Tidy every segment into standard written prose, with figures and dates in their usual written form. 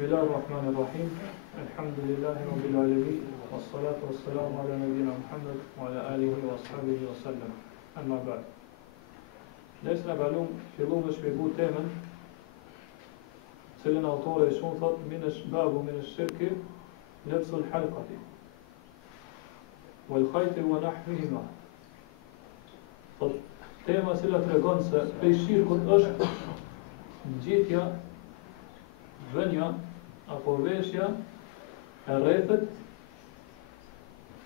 Bismillahirrahmanirrahim. Alhamdulillahi rabbil alamin. Wassalatu wassalamu ala nabiyyina Muhammad wa ala alihi wa ashabihi wa sallam. Amma ba'd. Nesër kalum fillu me shpjegu temën, cilën autori i shumë thot babu min ash-shirki labsul halqati wal khayti wa nahwihima. Thot tema cila tregon se prej shirkut është ngjitja, vënja apo veshja e rrethët,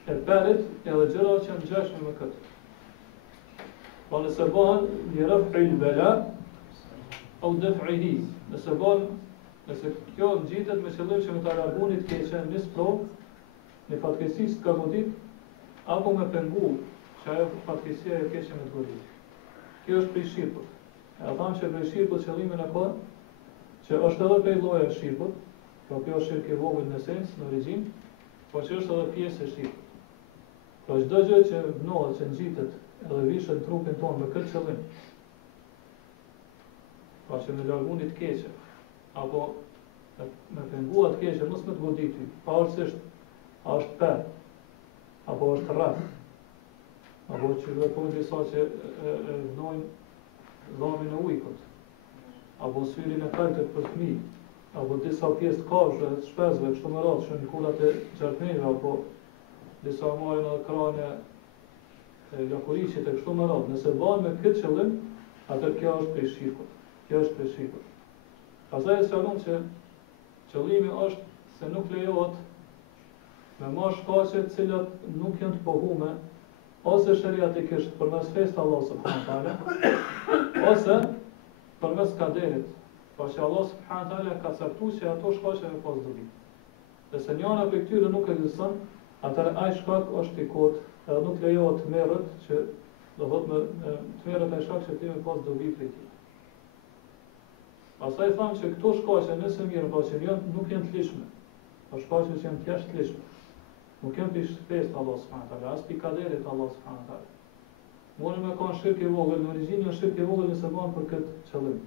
e perit edhe gjëra që janë ngjashme me këtë. Po nëse bëhen li raf'i al-bala au daf'ihi, nëse kjo ngjitet me qëllim që me ta larguni të keqen në sprov, në fatkeqësisë ka godit, apo me pengu që ajo fatkeqësia e keqe me të godit. Kjo është prej shirkut. E thamë që prej shirkut qëllimin e ka që është edhe prej lloje e shirkut, po kjo është shirk i vogël në esencë, në origjinë, po që është edhe pjesë e shirkut. Po çdo gjë që vnohet, që ngjitet edhe vishet trupin tonë me këtë qëllim, pa që me larguni të keqe, apo me penguar të keqe, mos me të goditi, pavarësisht a është pe, apo është rreth, apo që veprojnë disa që vnojnë dhamin e ujkut, apo syrin e kaltët për fëmijë, apo disa pjesë të kafshëve, të shpezve, kështu me radhë, që në kullat e gjarpneve, apo disa marrin edhe krahën e lakuriqit e kështu me radhë. Nëse bëhen me këtë qëllim, atër kjo është prej shirkut. Kjo është prej shirkut. Pastaj e sqarojmë që qëllimi është se nuk lejohet me marrë shkaqe të cilat nuk janë të pohume, ose shariatikisht përmes fesë të Allah subhanahu taala, ose përmes kaderit, pa që Allah subhanahu taala ka caktuar se ato shkaqe me pas dobi. Nëse njëra prej këtyre nuk ekziston, atëherë ai shkak është i kotë, edhe nuk lejohet të merret që do thotë të merret ai shkak që ti me pas dobi prej tij. Pastaj thamë që këto shkaqe nëse mirë, po që nuk janë të lishme, po shkaqe që janë të jashtë lishme, nuk janë për fesë të Allah subhanahu taala, as për kaderit të Allah subhanahu taala. Mundë me kanë shirk i vogël, në origjinë është shirk i vogël nëse bën për këtë qëllim.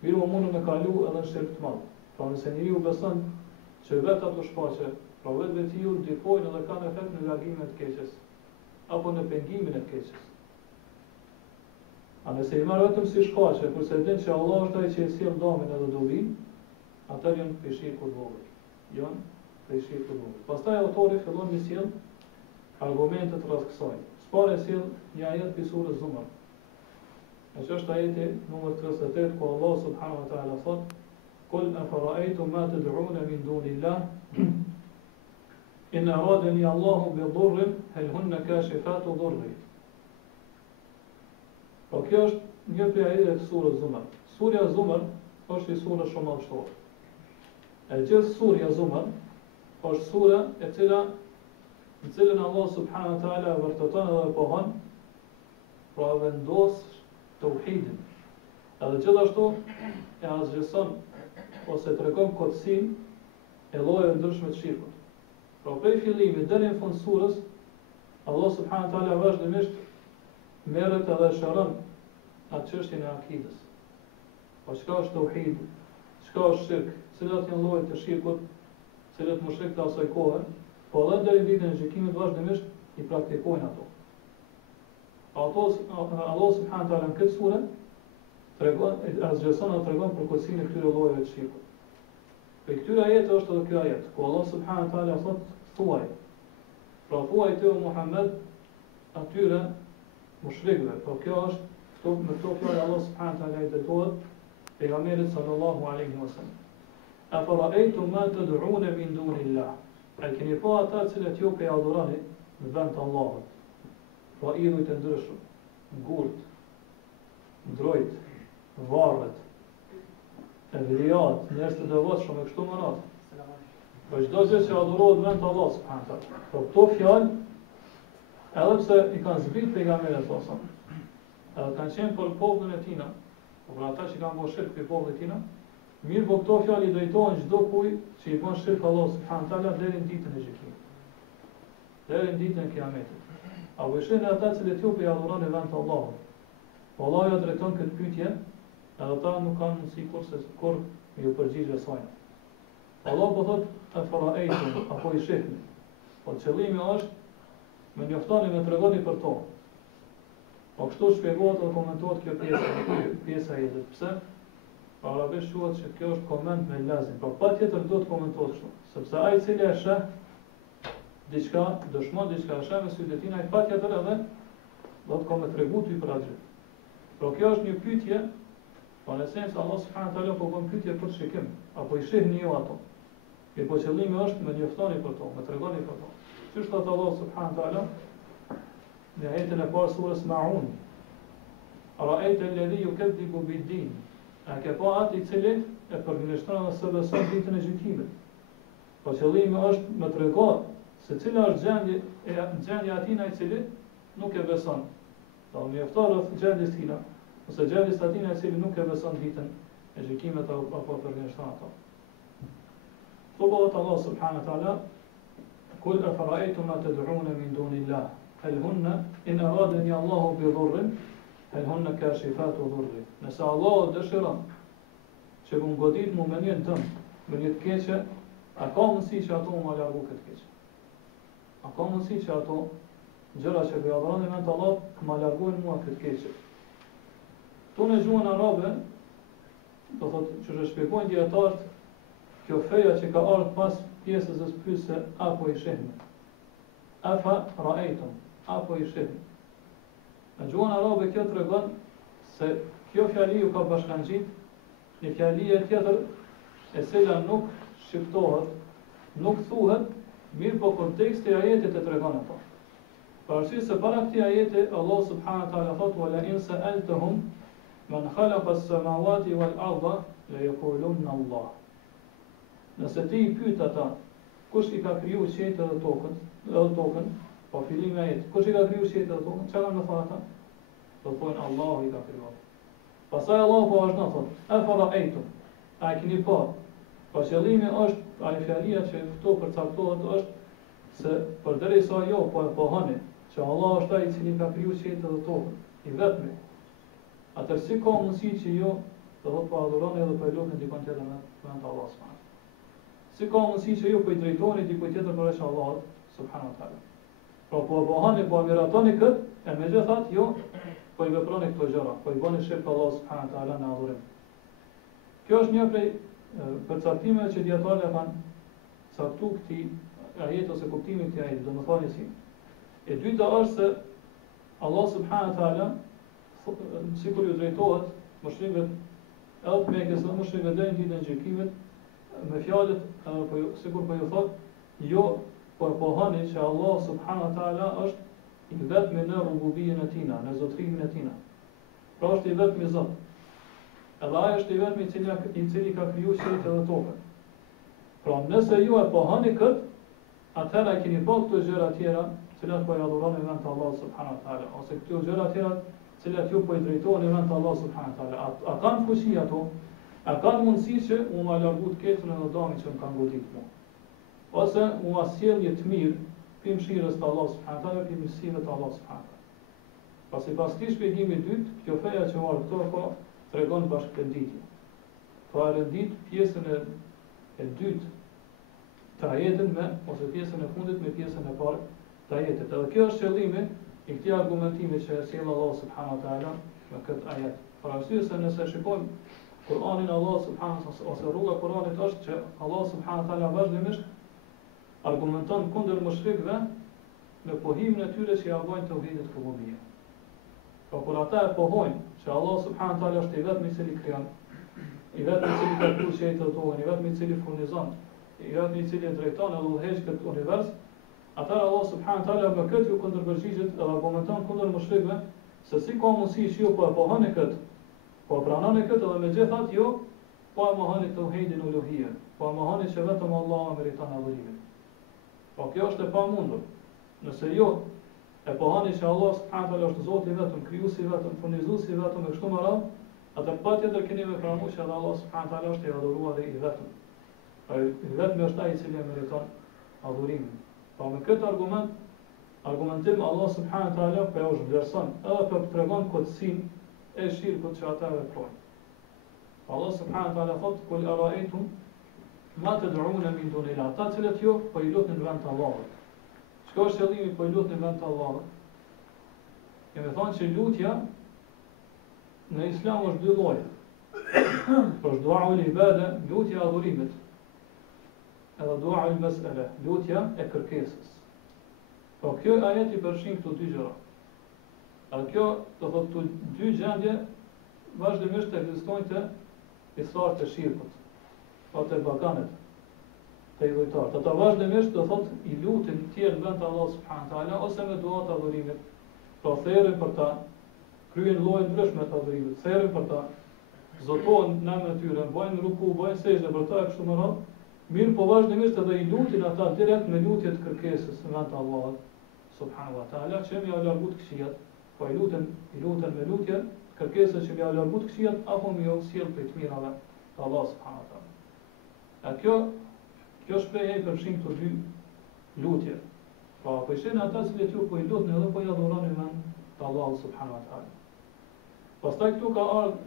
Mirë, mundë me kalu edhe në shirk të madh. Pra nëse njeriu beson që vetë ato shkaqe, pra vetë vetiu ndikojnë edhe kanë efekt në largimin e të keqes, apo në pengimin e të keqes. A nëse i marrë vetëm si shkaqe, kurse din që Allah është ai që e sjell dëmin edhe dobin, ata janë prej shirkut të vogël. Janë prej shirkut të vogël. Pastaj autori fillon me sjell argumente rreth kësaj. Spore sjell një ajet për surën Zumar. Që është ajeti numër 38, ku Allah subhanahu wa taala thot: "Qul afara'aytum ma tad'una min dunillah in aradani Allahu bi dhurrin hal hunna kashifatu dhurri." Po kjo është një prej ajeteve të surës Zumar. Surja Zumar është një surë shumë madhështore. E gjithë surja Zumar është sura e cila në cilën Allah subhanahu wa taala vërteton edhe pohon, pra vendos tauhidin. Edhe gjithashtu e azhëson ose tregon kotësinë e llojeve ndryshme të shirkut. Pra prej fillimit deri në fund surës, Allah subhanahu wa taala vazhdimisht merret edhe shëron atë çështjen e akidës. Po çka është tauhid, çka është shirk, cilat janë llojet të shirkut, cilat mushrikët të asaj kohe, po edhe deri në ditën e gjykimit vazhdimisht i praktikojnë ato. Allah subhanahu taala në këtë sure tregon, azhëson dhe tregon për kotësinë e këtyre llojeve të shirkut. Për këtyre ajete është edhe ky ajet, ku Allah subhanahu taala thot: "Thuaj." Pra thuaj te Muhammed atyre mushrikëve. Po kjo është me këto fjalë Allah subhanahu taala i dërgohet pejgamberit sallallahu alaihi wasallam. "Afara'aytum ma tad'una min dunillah." A keni pa ata cilët ju pe adhuroni në vend të Allahut? Pa idhujt e ndryshëm, gurt, ndrojt, varret, evlijat, njerëz të devotshëm e kështu me radhë. Po çdo gjë që adhurohet në vend të Allahut subhanahu taala. Po këto fjalë, edhe pse i kanë zbrit pejgamberit sallallahu alaihi wasallam, edhe kanë qenë për popullin e tina, për ata që kanë bërë shirk për popullin e tina, mirë, po këto fjalë i drejtohen çdo kujt që i bën shirk Allahu subhanahu taala deri në ditën e gjykimit. Deri në ditën e kiametit. Apo ishin ata që ju pe adhuroni në vend të Allahut. Po Allah ja drejton këtë pyetje, edhe ata nuk kanë mundësi kurse kur me ju përgjigje asaj. Allah po thot e faraejtum, apo i shihni. Po qëllimi është me njoftoni, me tregoni për to. Po kështu shpjegohet dhe komentohet kjo pjesa e jetës. Pse? Pa arabisht quhet që kjo është koment me lazim. Po patjetër duhet komentohet kështu, sepse ai i cili e sheh diçka, dëshmon diçka, e sheh me sytë e tij, ai patjetër edhe do të komë tregu ty për atë. Por kjo është një pyetje, po në sens Allah subhanahu wa taala po bën pyetje për shikim, apo i shihni ju ato. E po qëllimi është me njoftoni për to, me tregoni për to. Qysh thot Allah subhanahu wa taala në ajetin e parë surës Maun, Ra'ayta alladhi yukaththibu bid-din. A ke pa atë i cili e përgjigjëstron dhe së beson ditën e gjykimit. Po qëllimi është me tregu se cila është gjendja atina i cili nuk e beson. Do më njofton rreth gjendjes tina, ose gjendjes atina i cili nuk e beson ditën e gjykimit apo përgjigjëstron ato. Thuhet Allah subhanahu wa taala: "Kul afara'aytum ma tad'una min dunillah, hal hunna in aradani Allahu bi dhurrin, hal hunna kashifatu dhurri." Nëse Allah dëshiron që më godit mu me njën tëmë, me një të keqe, a ka mundësi që ato më largu këtë keqe? A ka mundësi që ato gjëra që bëja dhërën e mentë Allah më largojnë mua këtë keqe? Tu në gjuhën arabe, do thotë që shpjegojnë dietarët, kjo feja që ka ardhur pas pjesës së pyetjes apo i shihni. Afa ra'aytum, apo i shihni. Në gjuhën arabe kjo tregon se kjo fjali ju ka bashkangjit një fjali e tjetër e cila nuk shqiptohet, nuk thuhet, mirë po konteksti i ajetit e tregon ato. Për arsye se para këtij ajeti Allah subhanahu wa taala thot: "Wa la in sa'altahum man khalaqa as-samawati wal arda la yaqulunna Allah." Nëse ti i pyet ata, kush i ka krijuar qiellin dhe tokën, po fillimi i ajetit, kush i ka krijuar qiellin dhe tokën, çfarë do thonë ata? Do thonë Allahu i ka krijuar. Pastaj Allah po vazhdon thot: "Afara'aytum", a keni pa? Po qëllimi është, ai fjalia që këtu përcaktohet është se përderisa jo po e pohoni që Allah është ai i cili ka krijuar qiellin dhe tokën, i vetmi. Atëherë si ka mundësi që jo do të po adhuroni edhe po e lutni dikon tjetër me Allah subhanahu. Si ka mundësi që ju po i drejtoni dikujt tjetër përveç Allahut subhanahu wa taala. Pra po pohoni, po miratoni kët, e megjithatë jo po i veproni këto gjëra, po i bëni shirk Allah subhanahu wa taala në adhurim. Kjo është një prej përcaktimeve që dietarët e kanë caktuar këtij ajeti ose kuptimin e këtij ajeti, domethënë si. E dyta është se Allah subhanahu wa taala sikur ju drejtohet mushrikëve edhe të Mekës dhe mushrikëve deri në ditën e gjykimit me fjalët sikur po ju thot, jo po pohoni që Allah subhanahu wa taala është i vetmi në rububien e tina, në zotrimin e tina. Pra është i vetmi Zot. Edhe ai është i vetmi i cili ka krijuar qiellin dhe tokën. Pra nëse ju e pohoni kët, atëherë keni pa këto gjëra tjera, të cilat po i adhuroni vend Allah subhanahu wa taala, ose këto gjëra tjera, të cilat ju po i drejtoheni vend Allah subhanahu wa taala. A kanë fuqi ato? A kanë mundësi që u ma largu të keqen edhe dëmin që më kanë godit mua? Ose u ma sjell një të mirë për mëshirës të Allah subhanahu wa taala, për mirësive të Allah subhanahu wa taala. Pasi pas këtij shpjegimi i dytë, kjo feja që marr këto po tregon bashkënditje. Po e rendit pjesën e dytë të ajetit me ose pjesën e fundit me pjesën e parë të ajetit. Edhe kjo është qëllimi i këtij argumentimi që sjell Allah subhanahu wa taala me këtë ajet. Për arsye se nëse shikojmë Kur'anin Allah subhanahu ose rruga e Kur'anit është që Allah subhanahu wa taala vazhdimisht argumenton kundër mushrikëve në pohimin e tyre që ja bojnë tauhidit rububie. Po kur ata e pohojnë që Allah subhanahu wa taala është i vetmi i cili krijon, i vetmi i cili ka krijuar qiellin dhe tokën, i vetmi i cili furnizon, i vetmi i cili drejton edhe udhëheq këtë univers, atëherë Allah subhanahu wa taala me këtë ju kundërpërgjigjet dhe argumenton kundër mushrikëve se si ka mundësi që ju po e pohoni këtë, po pranoni këtë edhe megjithatë jo po e mohoni tauhidin uluhia, po e mohoni që vetëm Allah meriton adhurimin. Po kjo është e pamundur. Nëse jo e pohoni që Allah subhanahu wa taala është Zoti vetëm, krijuesi vetëm, furnizuesi vetëm e kështu me radhë, atë patjetër keni me pranuar që Allah subhanahu wa taala është i adhuruar dhe i vetëm. I vetmi është ai i cili meriton adhurimin. Po me këtë argumentim Allah subhanahu wa taala po e vlerëson edhe po tregon kotësinë e shirkut që ata veprojnë. Allah subhanahu wa taala thot: "Kul ara'aytum ma tad'una min dunillah, ata cilët ju po i lutni në vend të Allahut. Çka është qëllimi po i lutni në vend të Allahut? Kemi thënë që lutja në Islam është dy lloje. Është dua ul ibada, lutja e adhurimit. Edhe dua ul mas'ala, lutja e kërkesës. Po kjo ajet i përfshin këto dy gjëra. A kjo do thotë këto dy gjendje vazhdimisht ekzistojnë të pisarët e shirkut, pa të bakanet, të i vujtarët. Ata vazhdimisht do thotë i lutin tjerë në vend të Allah subhanahu taala ose me dua të adhurimit. Pra therrin për ta, kryen lloje ndryshme të adhurimit, therrin për ta, zotohen në emrin e tyre, bojnë ruku, bojnë sejdë për ta e kështu me radhë. Mirë po vazhdimisht edhe i lutin ata direkt me lutje të kërkesës në vend të Allahut subhanahu wa taala, që më ia largut këshillat, po i luten me lutje kërkesës që më ia largut këshillat apo më u sjell për të mirave të Allah subhanahu wa taala. A kjo shprehje i përfshin këto dy lutje. Pra po ishin ata që ju po i lutni edhe po i adhuroni në të Allah subhanahu wa taala. Pastaj këtu ka ardhur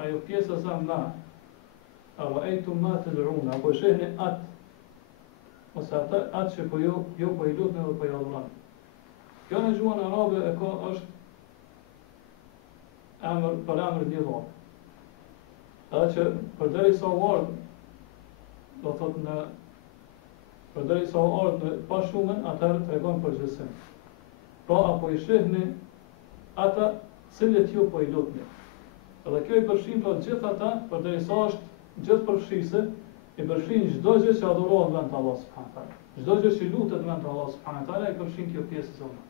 ajo pjesa sa më ara'aytum ma tad'un, apo shihni ose atë që po ju po i lutni dhe po i adhuroni. Kjo në gjuhën arabe e ka është për emër lidhur. Edhe që përderisa u ardh, do thotë përderisa u ardh në pashumën, atëherë tregon përgjithësim. Pra apo i shihni ata cilët ju po i lutni. Edhe kjo i përfshin pra gjithë ata, përderisa është gjithë përfshise, i përfshin çdo gjë që adhurohet në vend të Allah subhanahu taala. Çdo gjë që lutet në vend të Allah subhanahu taala i përfshin kjo pjesë e zonë.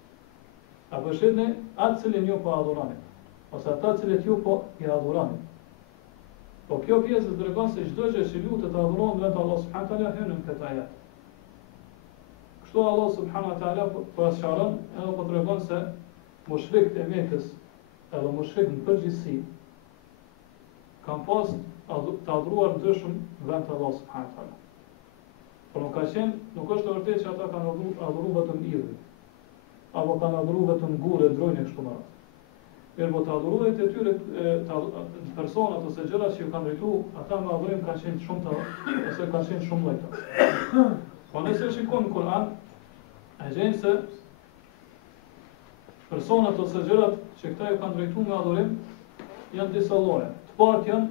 Apo shihni atë cilin ju po adhuroni, ose ata cilët ju po i adhuroni. Po kjo pjesë tregon se çdo gjë që lutet të adhurohet në vend të Allah subhanahu taala hyn në këtë ajet. Kështu Allah subhanahu taala po sqaron edhe po tregon se mushrikët e Mekës edhe mushrikët në përgjithësi kanë pas të adhuruar ndryshëm në vend të Allah subhanahu taala. Por nuk është e vërtetë që ata kanë adhuruar vetëm idhuj, apo kanë adhuruar vetëm gurë, drojnë e kështu me radhë. Mirë po të adhuruarit e tyre, personat ose gjërat që ju kanë drejtu, ata me adhurim kanë qenë shumë ose kanë qenë shumë llojta. Po nëse shikojmë në Kur'an, e gjejmë se personat ose gjërat që këta ju kanë drejtu me adhurim janë disa lloje. Të partë janë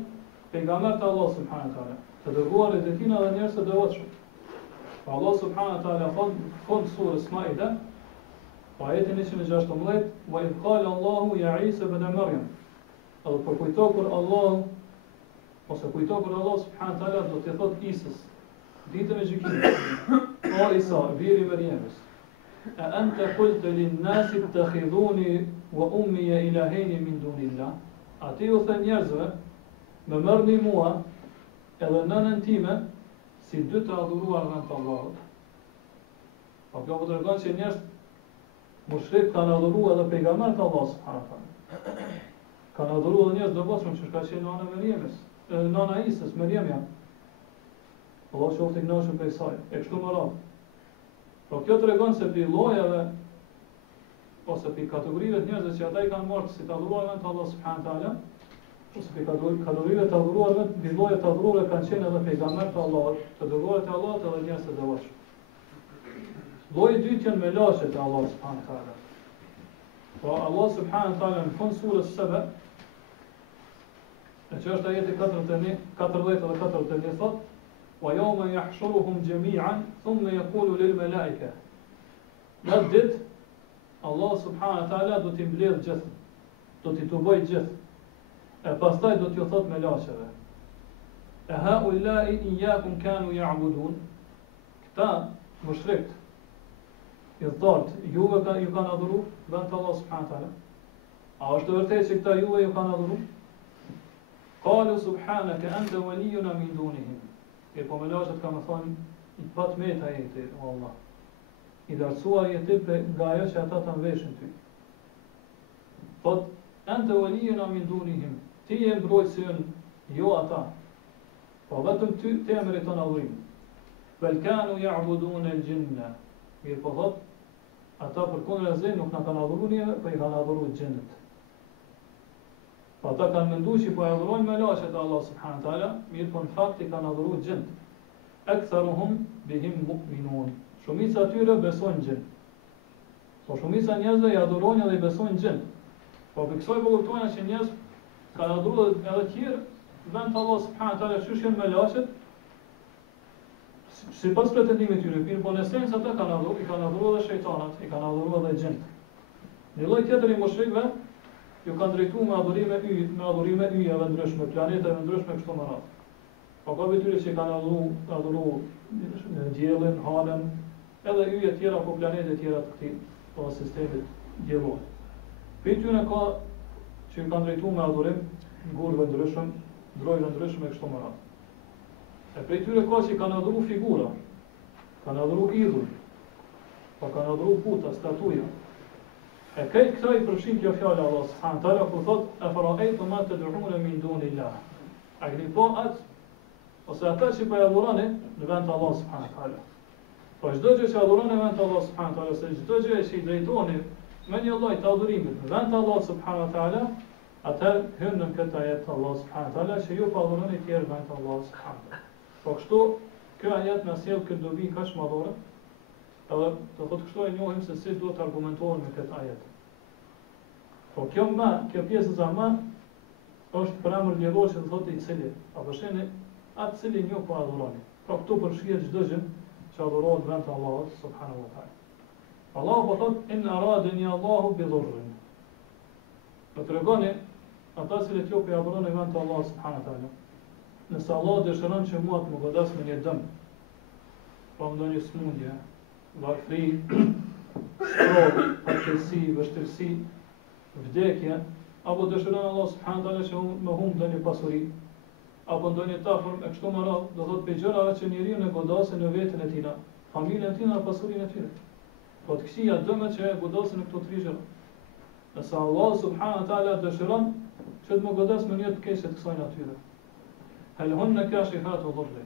pejgamberët e Allah subhanahu taala, të dërguarit e tina dhe njerëz të devotshëm. Allah subhanahu taala fund surës Maide, ajetin 116, wa idh qala Allahu ya Isa ibn Maryam. Edhe për kujto kur Allah subhanahu taala do t'i thot Isës ditën e gjykimit, o Isa, biri i Maryamës, a anta qulta lin-nasi ittakhidhuni wa ummi ilahayn min dunillah? A ti u the njerëzve, më merrni mua edhe nënën time si dy të adhuruar në të Allahut. Po kjo po tregon se njerëz mushrik kanë adhuruar edhe pejgamberët e Allah subhanahu taala. Kanë adhuruar njerëz devotshëm që ka qenë nana e Maryamës, nana e Isës, Maryamja. Allah qoftë i kënaqur prej saj, e kështu me radhë. Po kjo tregon se për llojeve ose për kategorive të njerëzve që ata i kanë marrë si të adhuruar në të Allah subhanahu taala, ose për kategorive të adhuruar në për lloje të adhuruar kanë qenë edhe pejgamberët e Allahut, të dërguarit e Allahut edhe njerëz të devotshëm. Lloji i dytë janë melashet e Allah subhanahu taala. Po Allah subhanahu taala në fund surës Saba, që është ajeti 40 dhe 41 thotë: "Wa yawma yahshuruhum jami'an thumma yaqulu lil malaika." Në ditë Allah subhanahu taala do t'i mbledh gjithë, do t'i tuboj gjithë. E pastaj do t'ju thot melasheve: "E haula'i iyyakum kanu ya'budun." Këta mushrikët i thot, juve ju kanë adhuru vend të Allah subhanahu taala. A është vërtet që këta juve ju kanë adhuru? Qalu subhanaka anta waliyuna min dunihim. E po melashët kanë thonë, i pat me ta jeti, o Allah. I darësuar jeti nga ajo që ata të nveshin ty. Thot, anta waliyuna min dunihim. Ti je mbrojtësi ynë, jo ata. Po vetëm ty te meriton adhurim. Bel kanu ya'budun al-jinna. Mirë po thot, ata përkundër nuk na kanë adhuru njëve, po i kanë adhuru gjinët. Po ata kanë mendu që po e adhurojnë me lashet Allah subhanahu taala, mirë po në fakt i kanë adhuru gjinët. aktharuhum bihim mu'minun. Shumica tyre besojnë gjin. Po shumica njerëzve i adhurojnë dhe i besojnë gjin. Po për kësaj po kuptojnë që njerëz kanë adhuruar edhe tjerë vend Allah subhanahu wa taala çush janë me laçet. Sipas pretendimit tyre, mirë, po në esencë ata kanë adhuruar edhe shejtanat, i kanë adhuruar edhe gjin. Një lloj tjetër i mushrikëve ju kanë drejtuar me adhurime yjeve ndryshme, planeteve ndryshme kështu më radh. Po ka vetyre që kanë adhuruar diellin, halën, edhe yje tjera apo planete tjera të këtij po sistemit diellor. Për tyre ka që kanë drejtuar me adhurim ngurve ndryshëm, ndrojve ndryshme kështu më radh. E prej tyre ka që kanë adhuru figura, kanë adhuru idhull, pa kanë adhuru puta, statuja. E këtë këta i përfshin kjo fjallë Allah subhanahu wa taala, kur thot, e fara'ejtu ma tad'una min dunillah. A keni po atë, ose ata që po adhuroni në vend të Allah subhanahu wa taala. Po çdo gjë që adhuroni në vend të Allah subhanahu wa taala, ose çdo gjë që i drejtoni me një lloj të adhurimit në vend të Allah subhanahu wa taala, atëherë hyn në këtë ajet Allah subhanahu wa taala që ju po adhuroni tjerë vend të Allah subhanahu wa taala. Po kështu, kjo ajet na sjell këtë dobi kaq madhore, edhe do thotë kështu e njohim se si duhet të argumentohen me këtë ajet. Po kjo pjesë e zama është për emër diellor që thotë i cili, apo sheni atë cili një po adhuroni. Pra këtu përfshihet çdo gjë që adhurohet vend të Allahut subhanahu wa taala. Allahu po thotë in aradani Allahu bi dhurrin. Do tregoni ata që ju po adhuroni vend të Allahut subhanahu wa taala. Nëse Allah dëshiron që mua të më godas me një dëm, pa më ndonjë smundje, varfëri, strop, fatkeqësi, vështirësi, vdekje, apo dëshiron Allah subhanahu wa taala që më humb ndonjë pasuri, apo ndonjë tafër e kështu me radhë, do thotë pe gjërave që njeriu në godasin në veten e tij, familjen e tij dhe pasurinë e tij. Po të këqija dëmet që e godasin në këto tre gjëra. Nëse Allah subhanahu wa taala dëshiron që të më godas me një të keqe të kësaj natyre. Hal hunna kashifatu dhurri.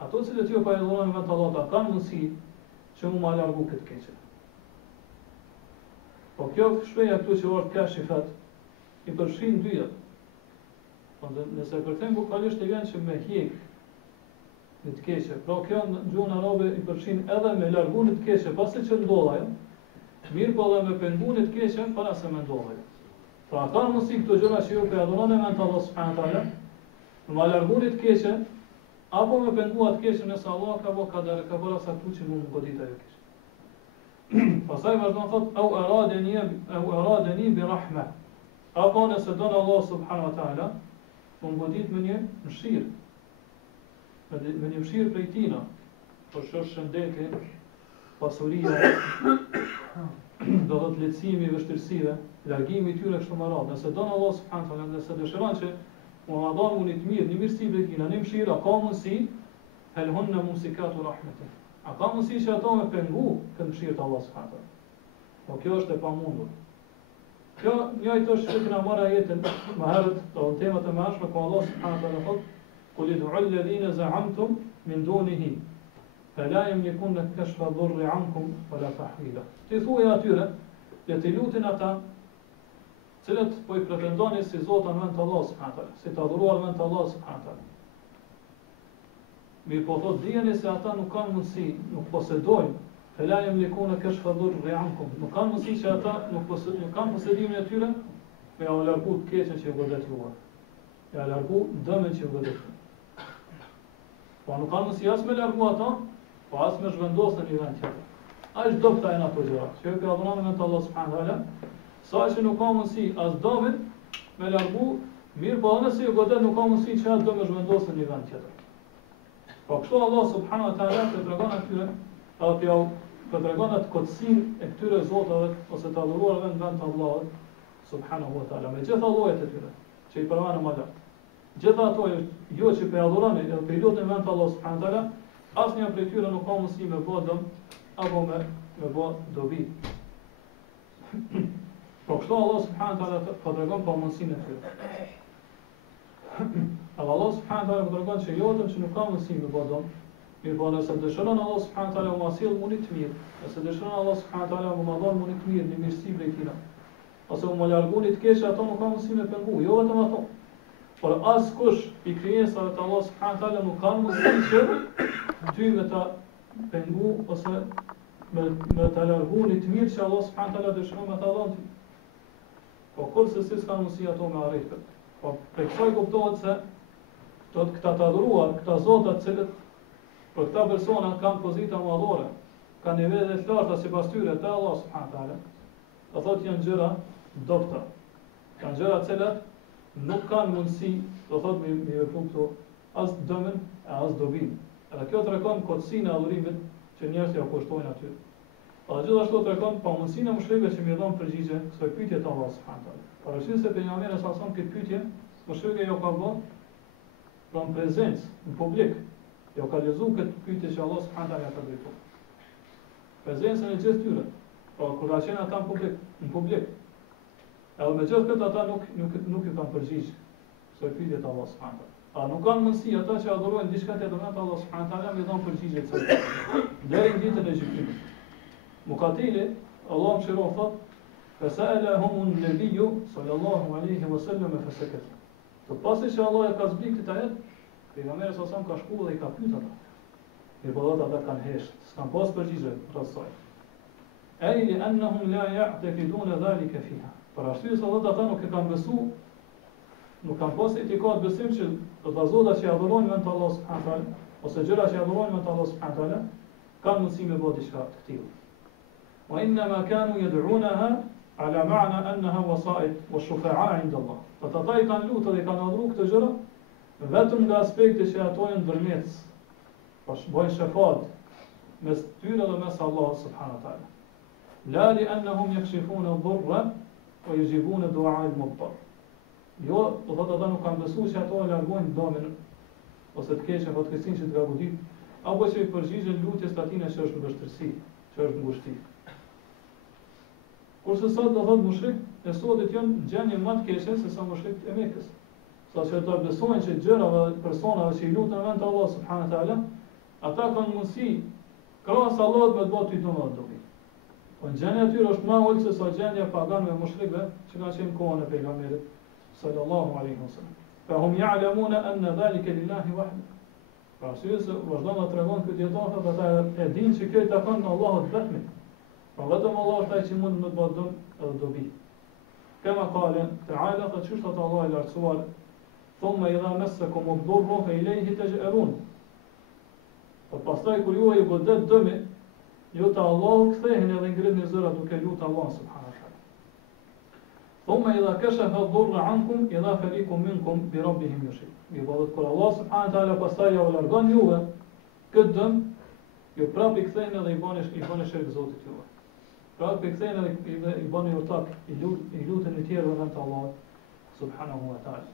Ato që ju pa adhuroni vetë Allah, kanë mundësi që mu ma largu këtë keqe. Po kjo shpreha këtu që është kashifat, i përfshin dyja. Po nëse kërkojmë bukalisht e vjen që me hjek në të keqe. Pra kjo në gjuhën arabe i përfshin edhe me largu në të keqe pasi që ndodh ajo, mirë po edhe me pengu në të keqe para se me ndodh ajo. Pra kanë mundësi këto gjëra që ju pa adhuroni vetë Allah subhanahu wa taala, ma largunit keqe, apo me pengu atë keqe nëse Allah ka bërë saktu që mu më godit ajo keqe. Pastaj vazhdon thot, au aradeni bi rahme, apo nëse donë Allah subhanahu wa taala, mu më godit me një mëshirë, me një mëshirë prej tina, për që është shëndetje, pasuria, do dhëtë lehtësimi, vështirësive, largimi tyre kështu më radhë. Nëse donë Allah subhanahu wa taala, nëse dëshiron që mu ma dhanë unit mirë, një mirësi për tina, një mëshira, ka mundësi, helhun në musikatu rahmetin. A ka mundësi që ato me pengu këtë mëshirë të Allah subhanahu wa taala. Po kjo është e pamundur. Kjo njëjtë është që kena marrë ajetin më herët, do në temat e mëshme, ku Allah subhanahu wa taala thot, qul ud'u alladhina za'amtum min dunihi, fala yamlikuna kashfa dhurri ankum wala tahwila. Ti thuaj atyre, le të lutin ata cilët po i pretendoni si Zot në vend të Allah subhanahu wa taala, si të adhuruar në vend të Allah subhanahu wa taala. Mirë po thot dijeni se ata nuk kanë mundësi, nuk posedojnë, fela yamlikuna kashfa dhurri ankum. Nuk kanë mundësi që ata nuk kanë posedimin e tyre me ja largu të keqen që ju godet juve. Ja largu dëmin që ju godet juve. Po nuk kanë mundësi as me largu ata, po as me zhvendos në një vend tjetër. Ai çdo këta janë ato gjëra. Që ju adhuroni në vend të Allah subhanahu wa taala, sa që nuk ka mundësi as dëmin me largu, mirë po nëse ju godet nuk ka mundësi që atë dëm e zhvendosë në një vend tjetër. Po kështu Allah subhanahu wa taala të tregon atyre, apo të tregon atë kotësinë e këtyre zotave ose të adhuruar në vend të Allahut subhanahu wa taala, me gjitha llojet e tyre që i përmendëm më lart. Gjitha ato jo që pe adhuroni edhe pe lutni në vend të Allahut subhanahu wa taala, asnjë prej tyre nuk ka mundësi me bë dëm apo me bë dobi. Po kështu Allah subhanahu wa taala po tregon pa mundësinë e tyre. Allah subhanahu wa taala po tregon se jo vetëm që nuk ka mundësi me bë dëm, mirë po nëse dëshiron Allah subhanahu wa taala u sjell mundi të mirë, nëse dëshiron Allah subhanahu wa taala u dhon mundi të mirë, në mirësi prej tij, ose u largoni të keq, ato nuk ka mundësi me pengu, jo vetëm ato. Por askush i krijesave të Allah subhanahu wa taala nuk kanë mundësi që ty me ta pengu ose me ta largu një të mirë që Allah subhanahu wa taala dëshiron me ta dhënë ty. Po kurse si s'ka mundësi ato me arritë. Po prej kësaj kuptohet se këta të adhuruar, këta zota të cilët për këta persona kanë pozita madhore, kanë nivele të larta sipas tyre te Allah subhanahu wa taala. Do thotë janë gjëra dobta. Janë gjëra të cilat nuk kanë mundësi, do thotë me vepru këto as dëmën e as dobin. Edhe kjo tregon kotësinë e adhurimit që njerëzit ja kushtojnë aty. Edhe gjithashtu tregon pa mundësinë e mushrikëve që më dhon përgjigje kësaj pyetje të Allah subhanahu wa taala. Parashikoj se pejgamberi sa son këtë pyetje, mushrikëve jo ka bën në prezencë, në publik. Jo ka lexuar këtë pyetje që Allah subhanahu wa taala ka drejtuar. Prezencën e gjithë tyre. Po kur ka qenë ata në publik. Edhe me gjithë këtë ata nuk ju kanë përgjigj kësaj pyetje të Allah subhanahu wa taala. A nuk kanë mundësi ata që adhurojnë diçka tjetër nga Allah subhanahu wa taala me dhon përgjigje kësaj. Deri në ditën e gjykimit. Muqatili, Allah më shiro thot, فَسَأَلَهُمُ النَّبِيُّ صَلَّى اللَّهُ عَلَيْهِ وَسَلَّمَ فَسَكَتَ. Të pasi që Allah e ka zbrit këtë ajet, pejgamberi sa ka shku dhe i ka pyet ata. Mirëpo ata kanë hesht, s'kan pas përgjigje rreth saj. Ai li annahum la ya'taqiduna dhalika fiha. Për arsye se ata nuk e kanë besu, nuk kanë pas etikad besim që të zota që adhurojnë me Allah subhanahu wa taala, ose gjëra që adhurojnë me Allah subhanahu wa taala, kanë mundësi me bëj diçka të tillë. Wa inma kanu yad'unaha ala ma'na annaha wasa'id wa shufa'a 'inda Allah. Ata i kanë lutur dhe kanë adhuruar këtë gjëra vetëm nga aspekti që ato janë ndërmjetës, bojnë shefat mes tyre dhe mes Allah subhanahu wa taala. La li annahum yakshifuna ad-durra wa yujibuna du'a al-mudtar. Jo, do thotë ata nuk kanë besuar që ato largojnë dëmin ose të keqen fatkeqësinë që të ka godit, apo që i përgjigjen lutjes tatina që është në vështirësi, që është në ngushti. Kurse sot do thotë mushrik, e sotit janë në gjendje më të keqe se sa mushrikët e Mekës. Sa që ata besojnë që gjërave, personave që i lutën në vend të Allah subhanahu wa taala, ata kanë mundësi krahas Allahut me të bëj ty domë dobi. Po gjendja e tyre është më ulë se sa gjendja e paganëve mushrikëve që kanë qenë kohën e pejgamberit sallallahu alaihi wasallam. Fa hum ya'lamuna anna dhalika lillahi wahdahu. Pra arsye se vazhdon të tregon këtë dietar se ata e dinë që kjo i takon Allahut vetëm. Pra vetëm Allah është ai që mund të bëjë dëm edhe dobi. Kema qala ta'ala qad shushat Allah i lartësuar, thumma idha massakum ad-durru fa ilayhi taj'arun. Po pastaj kur ju i godet dëmi, ju te Allahu ktheheni edhe ngridhni zëra duke lutur Allah subhanahu wa taala. Thumma idha kashafa ad-durra 'ankum idha fariqun minkum bi rabbihim yushrikun. Ju bëhet kur Allah subhanahu wa taala pastaj ju largon juve këtë dëm, ju prapë i ktheheni edhe i bani shirk Zotit juve. Prapë i ktheheni edhe i bani urtak, i luteni të tjerë vend Allah subhanahu wa taala.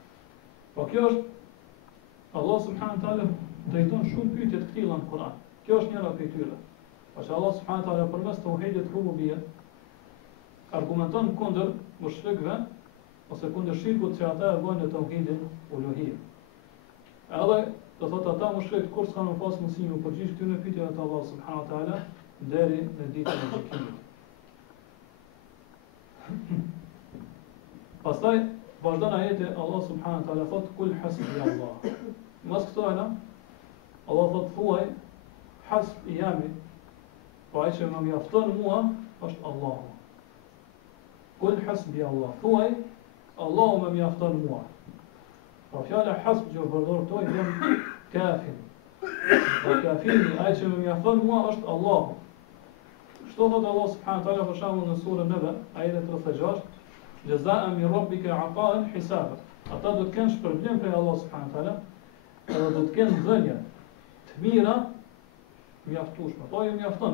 Po kjo është Allah subhanahu wa taala drejton shumë pyetje të tilla në Kur'an. Kjo është njëra prej tyre. Pashë Allah subhanahu wa taala përmes tauhidit rububiyya argumenton kundër mushrikëve ose kundër shirkut që ata e bojnë në tauhidin uluhiyya. Edhe do thotë ata mushrikë kur s'kan pas mundësi të përgjigj këtyre pyetjeve të Allah subhanahu wa taala deri në ditën e gjykimit. Pastaj vazhdon ajeti Allah subhanahu wa taala thot kul hasbi Allah. Mos këtojna Allah thot thuaj hasb jami, po ai që më mjafton mua është Allahu. Kul hasbi Allah. Thuaj Allahu më mjafton mua. Po fjala hasb që përdor këtu i vjen kafin. Po kafini ai që më mjafton mua është Allahu. Kështu thot Allah subhanahu wa taala për shembull në surën Naba, ajeti 36, jazaan min rabbika ata'an hisaba. Ata do të kenë shpërblim prej Allah subhanahu wa taala, edhe do të kenë dhënje të mira mjaftueshme. Po ju mjafton,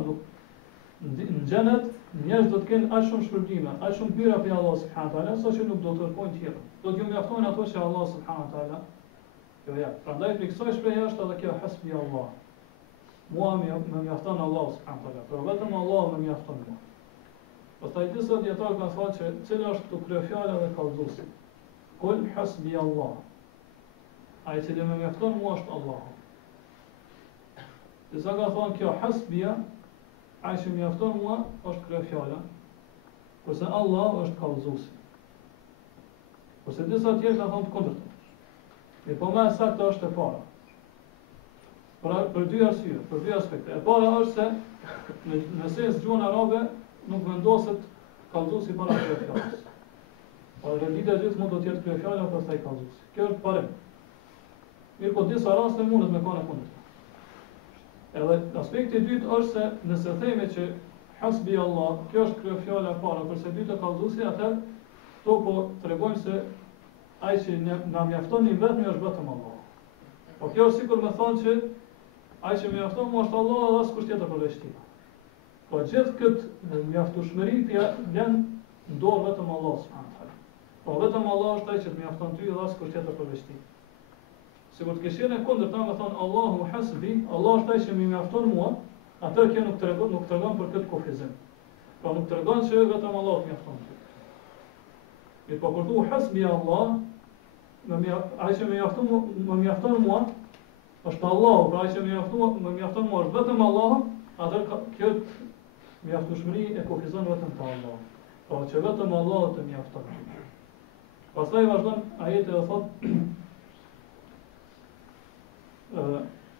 në xhenet njerëz do të kenë aq shumë shpërblime, aq shumë hira prej Allah subhanahu wa taala, saqë nuk do të kërkojnë tjetër. Do të ju mjaftojnë ato që Allah subhanahu wa taala jo ja. Prandaj për kësaj shprehje është edhe kjo hasbi Allah. Mua më mjafton Allah subhanahu wa taala, por vetëm Allah më mjafton mua. Pastaj disa dietarë kanë thënë se cila është këtu kryefjala dhe kallëzuesi. Kul hasbi Allah. Ai që më mjafton mua është Allahu. Disa kanë thënë kjo hasbia, ai që më mjafton mua është kryefjala, kurse Allah është kallëzuesi. Kurse disa tjerë kanë thënë të kundërtën. Dhe po më saktë është e para. Për dy arsye, për dy aspekte. E para është se në sens gjuhën arabe nuk vendoset kallëzuesi para kryefjalës. Po rendita e dytë mund të jetë kryefjala pastaj kallëzuesi. Kjo është parim. Mirë po disa raste mundet me kanë kundër. Edhe aspekti i dytë është se nëse themi që hasbi Allah, kjo është kryefjala e para, kurse e dyta kallëzuesi, atë to po tregojnë se ai që na mjafton i vetëm është vetëm Allah. Po kjo është sikur më thonë që ai që mjafton mua është Allah dhe askush tjetër përveç tij. Po gjithë këtë mjaftueshmëri t'ia lën në dorë vetëm Allah subhanahu wa taala. Po vetëm Allah është ai që të mjafton ty dhe askush tjetër përveç tij. Sikur të kishin e kundërta me thonë Allahu hasbi, Allah është ai që më mjafton mua, atë kjo nuk tregon për këtë kufizim. Po nuk tregon se vetëm Allah të mjafton ty. Mirë po kur thu hasbi Allah, ai që më mjafton mua është Allahu, pra ai që më mjafton mua është vetëm Allahu, atë kjo mjaftueshmëri e kufizon vetëm te Allahu. Pra që vetëm Allahu të mjafton. Pastaj vazhdon ajeti dhe thotë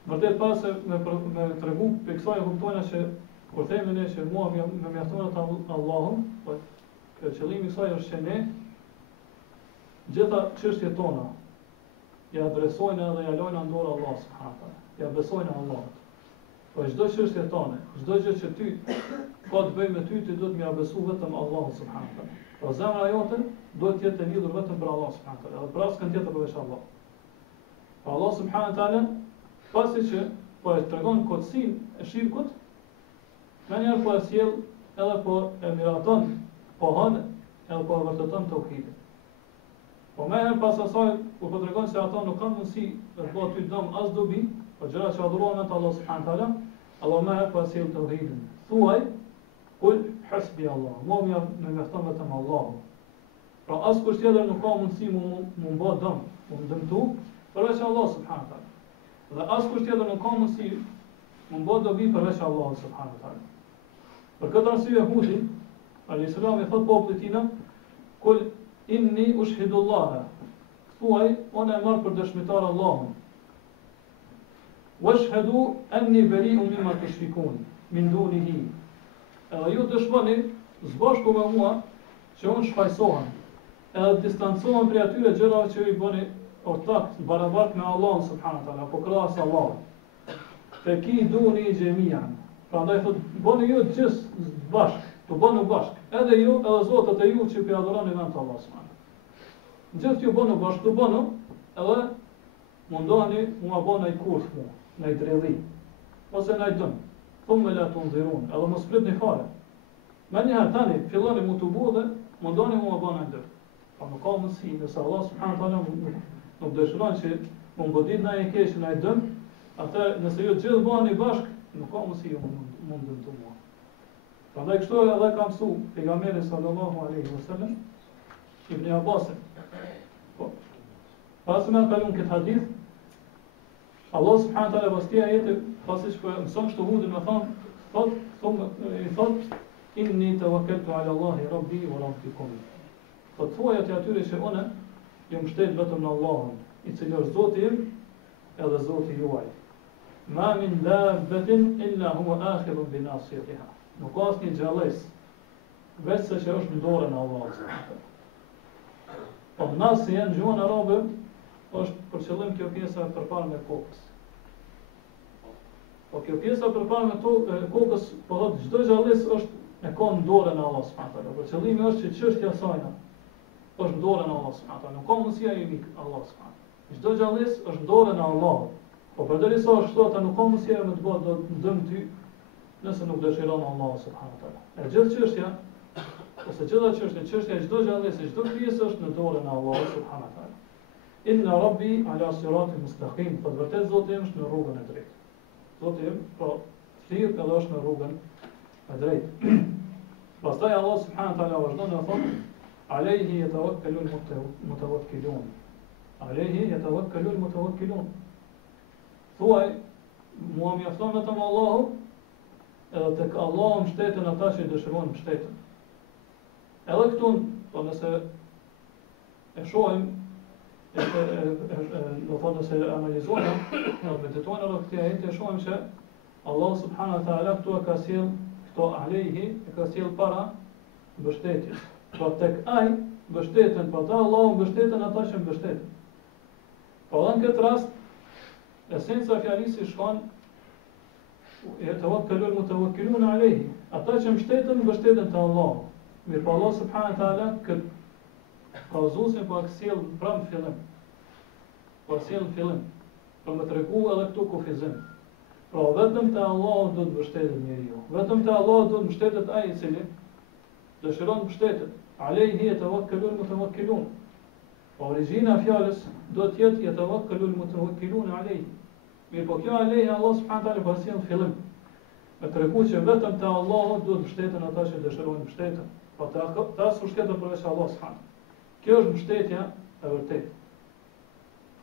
vërtet pas se me tregu për kësaj kuptojna që kur themi ne që mua më mjafton atë Allahu, po qëllimi i kësaj është që ne gjitha çështjet tona ja adresojnë edhe ja lojnë në dorë Allah subhanahu wa taala. Ja besojnë Allahut. Po çdo çështje tonë, çdo gjë që ty ka të bëjë me ty, ti duhet më besu vetëm Allahut subhanahu wa taala. Po zemra jote duhet të jetë e lidhur vetëm për Allah subhanahu wa taala, edhe për asnjë tjetër përveç Allah. Po Allah subhanahu wa taala pasi që po e tregon kotësinë e shirkut, më njëherë po e sjell edhe po e miraton pohën edhe po e vërteton tauhidin. Po më herë pas asaj, kur po tregon se ata nuk kanë mundësi të bëjnë ty dëm as dobi, po gjëra që adhurohen atë Allah subhanahu wa taala, Allah më herë po sjell tauhidin. Thuaj, kul hasbi Allah, mua më mjafton vetëm Allahu. Pra askush tjetër nuk ka mundësi mu bë dëm, mu dëmtu, përveç Allah subhanahu wa taala. Dhe askush tjetër nuk ka mundësi mu bë dobi përveç Allah subhanahu wa taala. Për këtë arsye Hudi alayhis salam i thot popullit tina, kul inni ushhidullaha, thuaj, unë e marr për dëshmitar Allahun. Washhadu anni bari'un mimma tushrikun min dunihi. Edhe ju dëshmoni zbashku me mua që unë shfaqsohem, edhe distancohem prej atyre gjërave që i bëni ortak barabart me Allahun subhanahu wa taala, apo krahas Allahut. Te ki duni xhemian. Prandaj thot, bëni ju gjithë bashk, të bënu bashk, edhe ju, edhe zotët e ju që i adhuroni vend të Allah subhanahu. Gjithë ju bënu bashk, të bënu, edhe mundoheni mua bëna i kurth mua, në i dredhi, ose në i dëmë, thumë me la të ndhirun, edhe më split një fare. Me njëherë tani, filloni mu të bu dhe mundoheni mua bëna i dëmë. Pa nuk ka mundësi, nëse Allah subhanahu taala nuk dëshiron që mu godit në e kesh në i dëmë, atë nëse ju gjithë bëni bashk, nuk ka mundësi ju mundën të mua. Prandaj kështu edhe ka mësu pejgamberi sallallahu alaihi wasallam Ibn Abbasin. Po. Pas më kalon këtë hadith, Allah subhanahu taala pastia jetë pasi që mëson kështu Hudin më thot inni tawakkaltu ala Allahi rabbi wa rabbikum. Po thuaj atyre që unë jam mbështet vetëm në Allahun, i cili është Zoti im edhe Zoti juaj. Ma min dabbatin illa huwa akhidun bi nasiyatiha. Nuk ka asnjë gjallës, veçse që është në dorën e Allahut. Po nasi janë gjuhën arabe, është për qëllim kjo pjesa e përparme e kokës. Po kjo pjesa e përparme e kokës, po thotë çdo gjallës është e ka në dorën e Allahut subhanahu wa taala. Por qëllimi është që çështja e saj është në dorën e Allahut subhanahu wa taala. Nuk ka mundësi ai unik Allahu subhanahu wa taala. Çdo gjallës është në dorën e Allahut. Po përderisa është kështu, ata nuk ka mundësi me të bëjë dëm ty, nëse nuk dëshiron Allahu subhanahu wa taala. E gjithë çështja, ose gjitha çështja e çdo gjallëse, çdo krijesë është në dorën e Allahut subhanahu wa taala. Inna rabbi ala siratin mustaqim, po vërtet Zoti im është në rrugën e drejtë. Zoti im, po thirr edhe është në rrugën e drejtë. Pastaj Allah subhanahu wa taala vazhdon dhe thotë: "Alayhi yatawakkalu al-mutawakkilun." Alayhi yatawakkalu al-mutawakkilun. Thuaj, mua mjafton vetëm Allahu, edhe tek Allahu mbështeten ata që dëshirojnë mbështetjen. Edhe këtu, po nëse e shohim do thonë se analizojmë, do meditojmë rreth këtij ajeti, shohim se Allah subhanahu wa taala këtu ka sjell këto alehi, e ka sjell para mbështetjes. Po tek ai mbështeten, po ata Allahu mbështeten ata që mbështeten. Po në këtë rast esenca e fjalisë shkon yatawakkalul mutawakkilun alayhi. Ata që mbështeten te Allahu. Mirë, po Allah subhanahu wa taala këtë kauzusin po aksiel pranë fillim. Po aksiel fillim. Po më tregu edhe këtu kufizim. Pra vetëm te Allahu do të mbështetet njeriu. Vetëm te Allahu do të mbështetet ai i cili dëshiron mbështetjet. Alayhi yatawakkalul mutawakkilun. Po origjina e fjalës do të jetë yatawakkalul mutawakkilun alayhi. Mirë, po kjo alayhi Allah subhanahu wa taala po aksiel fillim. Me tregu që vetëm te Allahu do të mbështeten ata që dëshirojnë mbështetjen. Po ta s'ushtetën përveç Allah subhanahu. Kjo është mbështetja e vërtetë.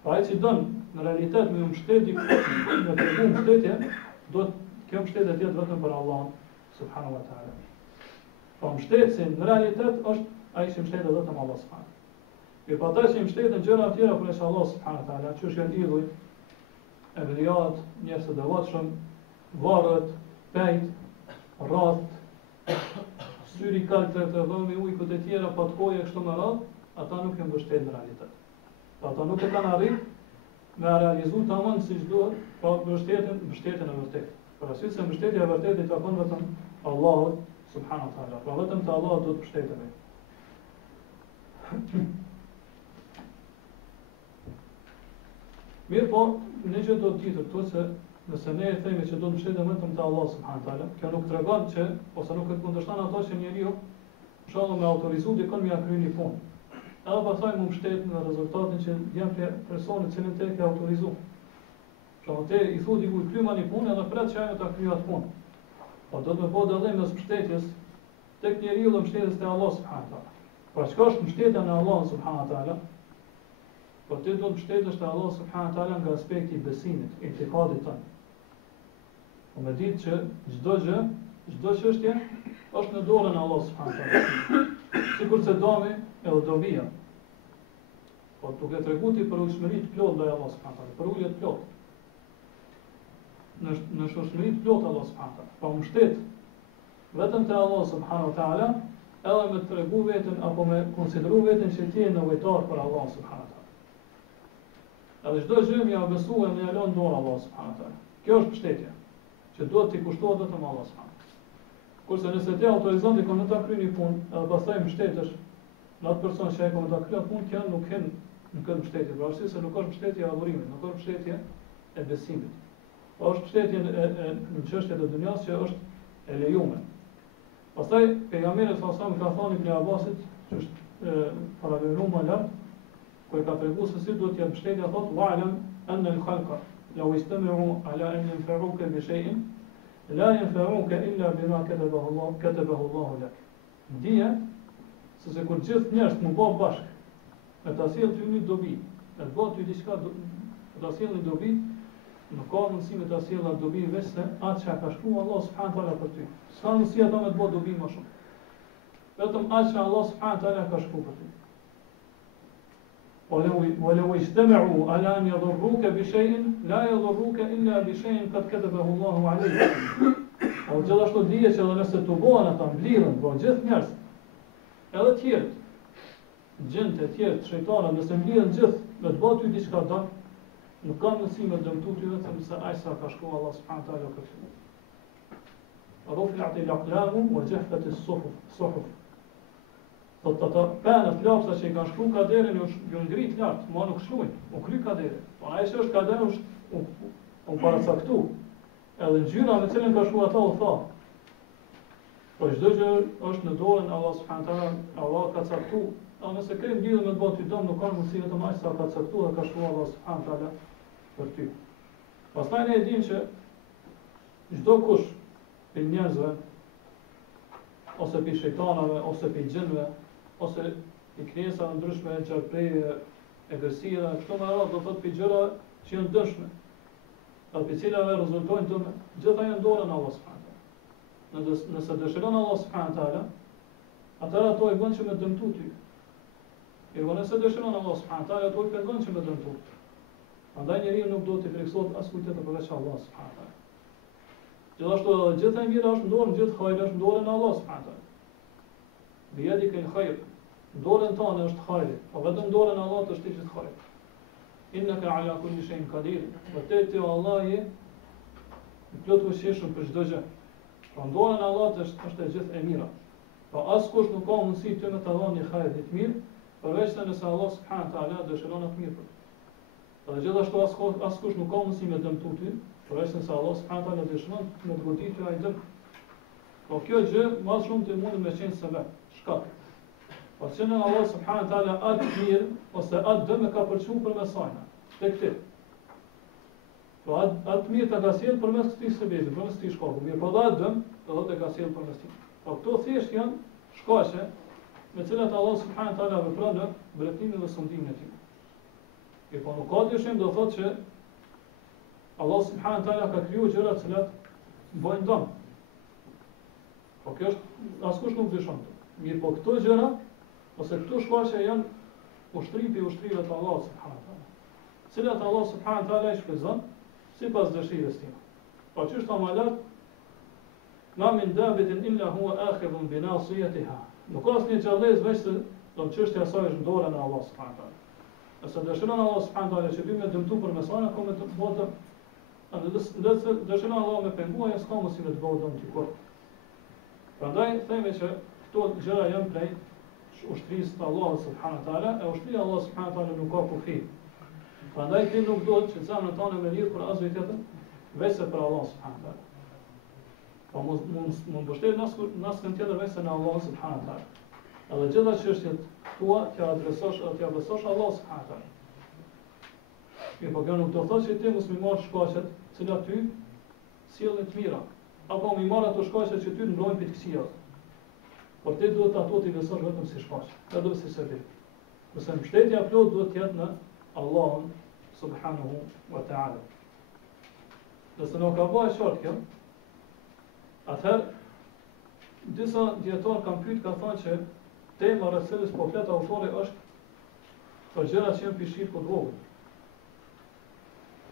Pa ai që don në realitet me mbështetje, me tregu mbështetje, do kjo mbështetje të jetë vetëm për Allahun subhanahu wa taala. Po mbështetja në realitet është ai që mbështetet vetëm Allah subhanahu. Dhe pa ata që mbështeten gjëra të tjera përveç Allah subhanahu wa taala, që janë idhuj, evliat, njerëz të devotshëm, varret, pejt, rradh, syri kaltër të dhëmi ujkut e tjera, pa të koje kështu me radhë, ata nuk e mbështetin në realitet. Ata nuk e kanë arrit me realizu tamam siç duhet, pa mbështetjen e vërtetë. Për arsye se mbështetja e vërtetë i takon vetëm Allahut subhanahu wa taala. Pra vetëm te Allahu do të mbështetemi. Mirë, po ne që do të ditë këtu se nëse ne e themi që do të mbështetemi vetëm te Allahu subhanahu wa taala, kjo nuk tregon që ose nuk e kundërshton ato që njeriu inshallah me autorizu dikon me ja kryen një punë. Edhe pastaj më mbështet në rezultatin që janë personit që te ke autorizu. Pra te i thu diku kryma një punë edhe pret që ajo ta kryej atë punë. Po do të më bëj dallim mes mbështetjes tek njeriu dhe mbështetjes te Allah subhanahu wa taala. Pra çka është mbështetja në Allah subhanahu wa taala? Po ti do të mbështetesh te Allah subhanahu wa taala nga aspekti i besimit, i itikadit tënd. Po me ditë që çdo çështje është në dorën e Allah subhanahu wa taala. Sikur se dami edhe dobia. Po duke treguti për ushmëri të plot ndaj Allah subhanahu wa taala, për ulje të plot. Në shoqëri të plot Allah subhanahu wa taala. Po mbështet vetëm te Allah subhanahu wa taala, edhe me tregu veten apo me konsideru veten që ti je nevojtar për Allah subhanahu wa taala. Edhe çdo gjë më ia besuar dhe ia lën dorë Allah subhanahu wa taala. Kjo është mbështetja, që duhet të kushtohet vetëm Allah subhanahu wa taala. Kurse nëse ti autorizon ti konë ta kryeni një punë, edhe pastaj mbështetesh në atë person që ai konë ta kryer punë, kjo nuk hen në këtë mbështetje, për arsye se nuk është mbështetje e adhurimit, nuk është mbështetje e besimit. Po është mbështetje në çështjet e dunjas që është e lejuar. Pastaj pejgamberi sallallahu alajhi wasallam ka thënë Ibn Abbasit, që është paralelu më lart, ku e ka treguar se si duhet të jetë mbështetja, thotë wa'lam anna al-khalqa law istami'u ala an yanfa'uka bi shay'in la yanfa'uka illa bima katabahu Allah lak. Dije se kur gjithë njerëzit më bëhen bashkë, me ta sjellë ty një dobi, me të bëhet ty diçka, ta sjellë një dobi, nuk ka mundësi me ta sjellë atë dobi veç se atë që ka shkruar Allah subhanahu wa taala për ty. S'ka mundësi ata me të bëhet dobi më shumë. Vetëm atë që Allah subhanahu wa taala ka shkruar për ty. ولو اجتمعوا على أن يضروك بشيء لا يضروك إلا بشيء قد كتبه الله عليك. O gjithashtu dije që edhe nëse të bëhen ata mblidhen, po gjithë njerëz, edhe tjerë, gjente tjerë, shejtana, nëse mblidhen gjithë me të bëhet ty diçka dot, nuk ka mundësi me dëmtu ty vetëm se ai sa ka shkruar Allah subhanahu wa taala këtë. Rufi'at al-aqlam wa jaffat as-suhuf. Po ata penat lapsa që i kanë shkruar kaderin ju ngrit lart, ma nuk shkruajnë, u kry kaderin. Po ai që është kader është u paracaktu. Edhe ngjyra me cilën ka shkruar ata u tha. Po çdo gjë është në dorën e Allah subhanahu wa taala, Allah ka caktuar. Edhe nëse ke ndjenjë me të bëhet ty dom, nuk ka mundësi vetëm ai sa ka caktuar dhe ka shkruar Allah subhanahu wa taala për ty. Pastaj ne e dimë që çdo kush për njerëzve ose për shejtanave ose për gjinëve ose i krijesave ndryshme, gjarpreje, egërsia, kështu me radhë, do thotë për gjëra që janë dëshme, dhe për cilave rezultojnë të me, gjitha janë dorën Allah subhanahu wa taala. Nëse dëshiron Allah subhanahu wa taala, atëherë ato i bën që me dëmtu ty. Nëse dëshiron Allah subhanahu taala, ato i pengon që me dëmtu. Prandaj njeriu nuk duhet të friksohet as kujt tjetër përveç Allah subhanahu taala. Gjithashtu gjithë e mira është në dorën, gjithë hajri është në dorën e Allah subhanahu taala. Biyadika al-khayr. Dorën tonë është hajri, po vetëm dorën e Allahut është i gjithë hajri. Innaka ala kulli shay'in qadir. Vërtet ti Allah je i plot fuqishëm për çdo gjë. Pra dorën e Allahut është e gjithë e mira. Po askush nuk ka mundësi të më të dhënë një hajër të mirë, përveç se nëse Allah subhanahu taala dëshiron atë mirë. Dhe gjithashtu askush nuk ka mundësi me dëmtu ty, përveç se Allah subhanahu taala dëshiron me të goditur ai dëm. Po kjo gjë më shumë të mundë me qenë sebeb, shkak. Po që në Allah subhanahu taala atë mirë ose atë dëm e ka përçuar përmes sajna, tek ti. Po atë mirë ta ka sjell përmes këtij sebebi, përmes këtij shkaku. Mirë, po atë dëm do të ka sjell përmes tij. Po këto thjesht janë shkaqe me cilat Allah subhanahu taala vepron në vërtetimin dhe sundimin e tij. E po nuk ka dyshim do thotë që Allah subhanahu taala ka krijuar gjëra të cilat bëjnë dëm. Po kjo është askush nuk dyshon. Mirë, po këto gjëra ose këto shkaqe janë ushtripi ushtrive të Allah subhanahu taala. Cilat Allah subhanahu taala i shpëzon sipas dëshirës tij. Po çështë ta malat ma min dabetin illa huwa akhidhun bi nasiyatiha. Nuk ka asnjë gjallëz veç se do të çështja e saj është në dorën e Allah subhanahu taala. Nëse dëshiron Allah subhanahu taala që ti më dëmtu për mesana, ka me të bëjë nëse dëshiron Allah me penguar, s'ka mundësi me të bëjë dëm ti kur. Prandaj themi që këto gjëra janë prej ushtrisë të Allahut subhanahu taala, e ushtria e Allah subhanahu taala nuk ka kufi. Prandaj ti nuk duhet që zemrën tonë me lidh për asgjë tjetër, veçse për Allah subhanahu taala. Po mund mbështet naskën tjetër veçse në Allah subhanahu taala. Edhe gjitha çështjet tua t'ia adresosh Allah subhanahu taala. Mirë, po kjo nuk do thotë që ti mos më marr shkaqet, të cilat ty sjellin të mira, apo më marr ato shkaqet që ty ndrojnë pitkësia. Por ti duhet ato t'i lësosh vetëm si shkaqe, edhe si sebeb. Kurse mbështetja plot duhet të jetë në Allahun subhanahu wa taala. Nëse nuk ka bëj qartë kjo, atëherë disa dietar kanë pyet, kanë thënë që tema rreth cilës po flet autori është për gjërat që janë pishir ku vogël.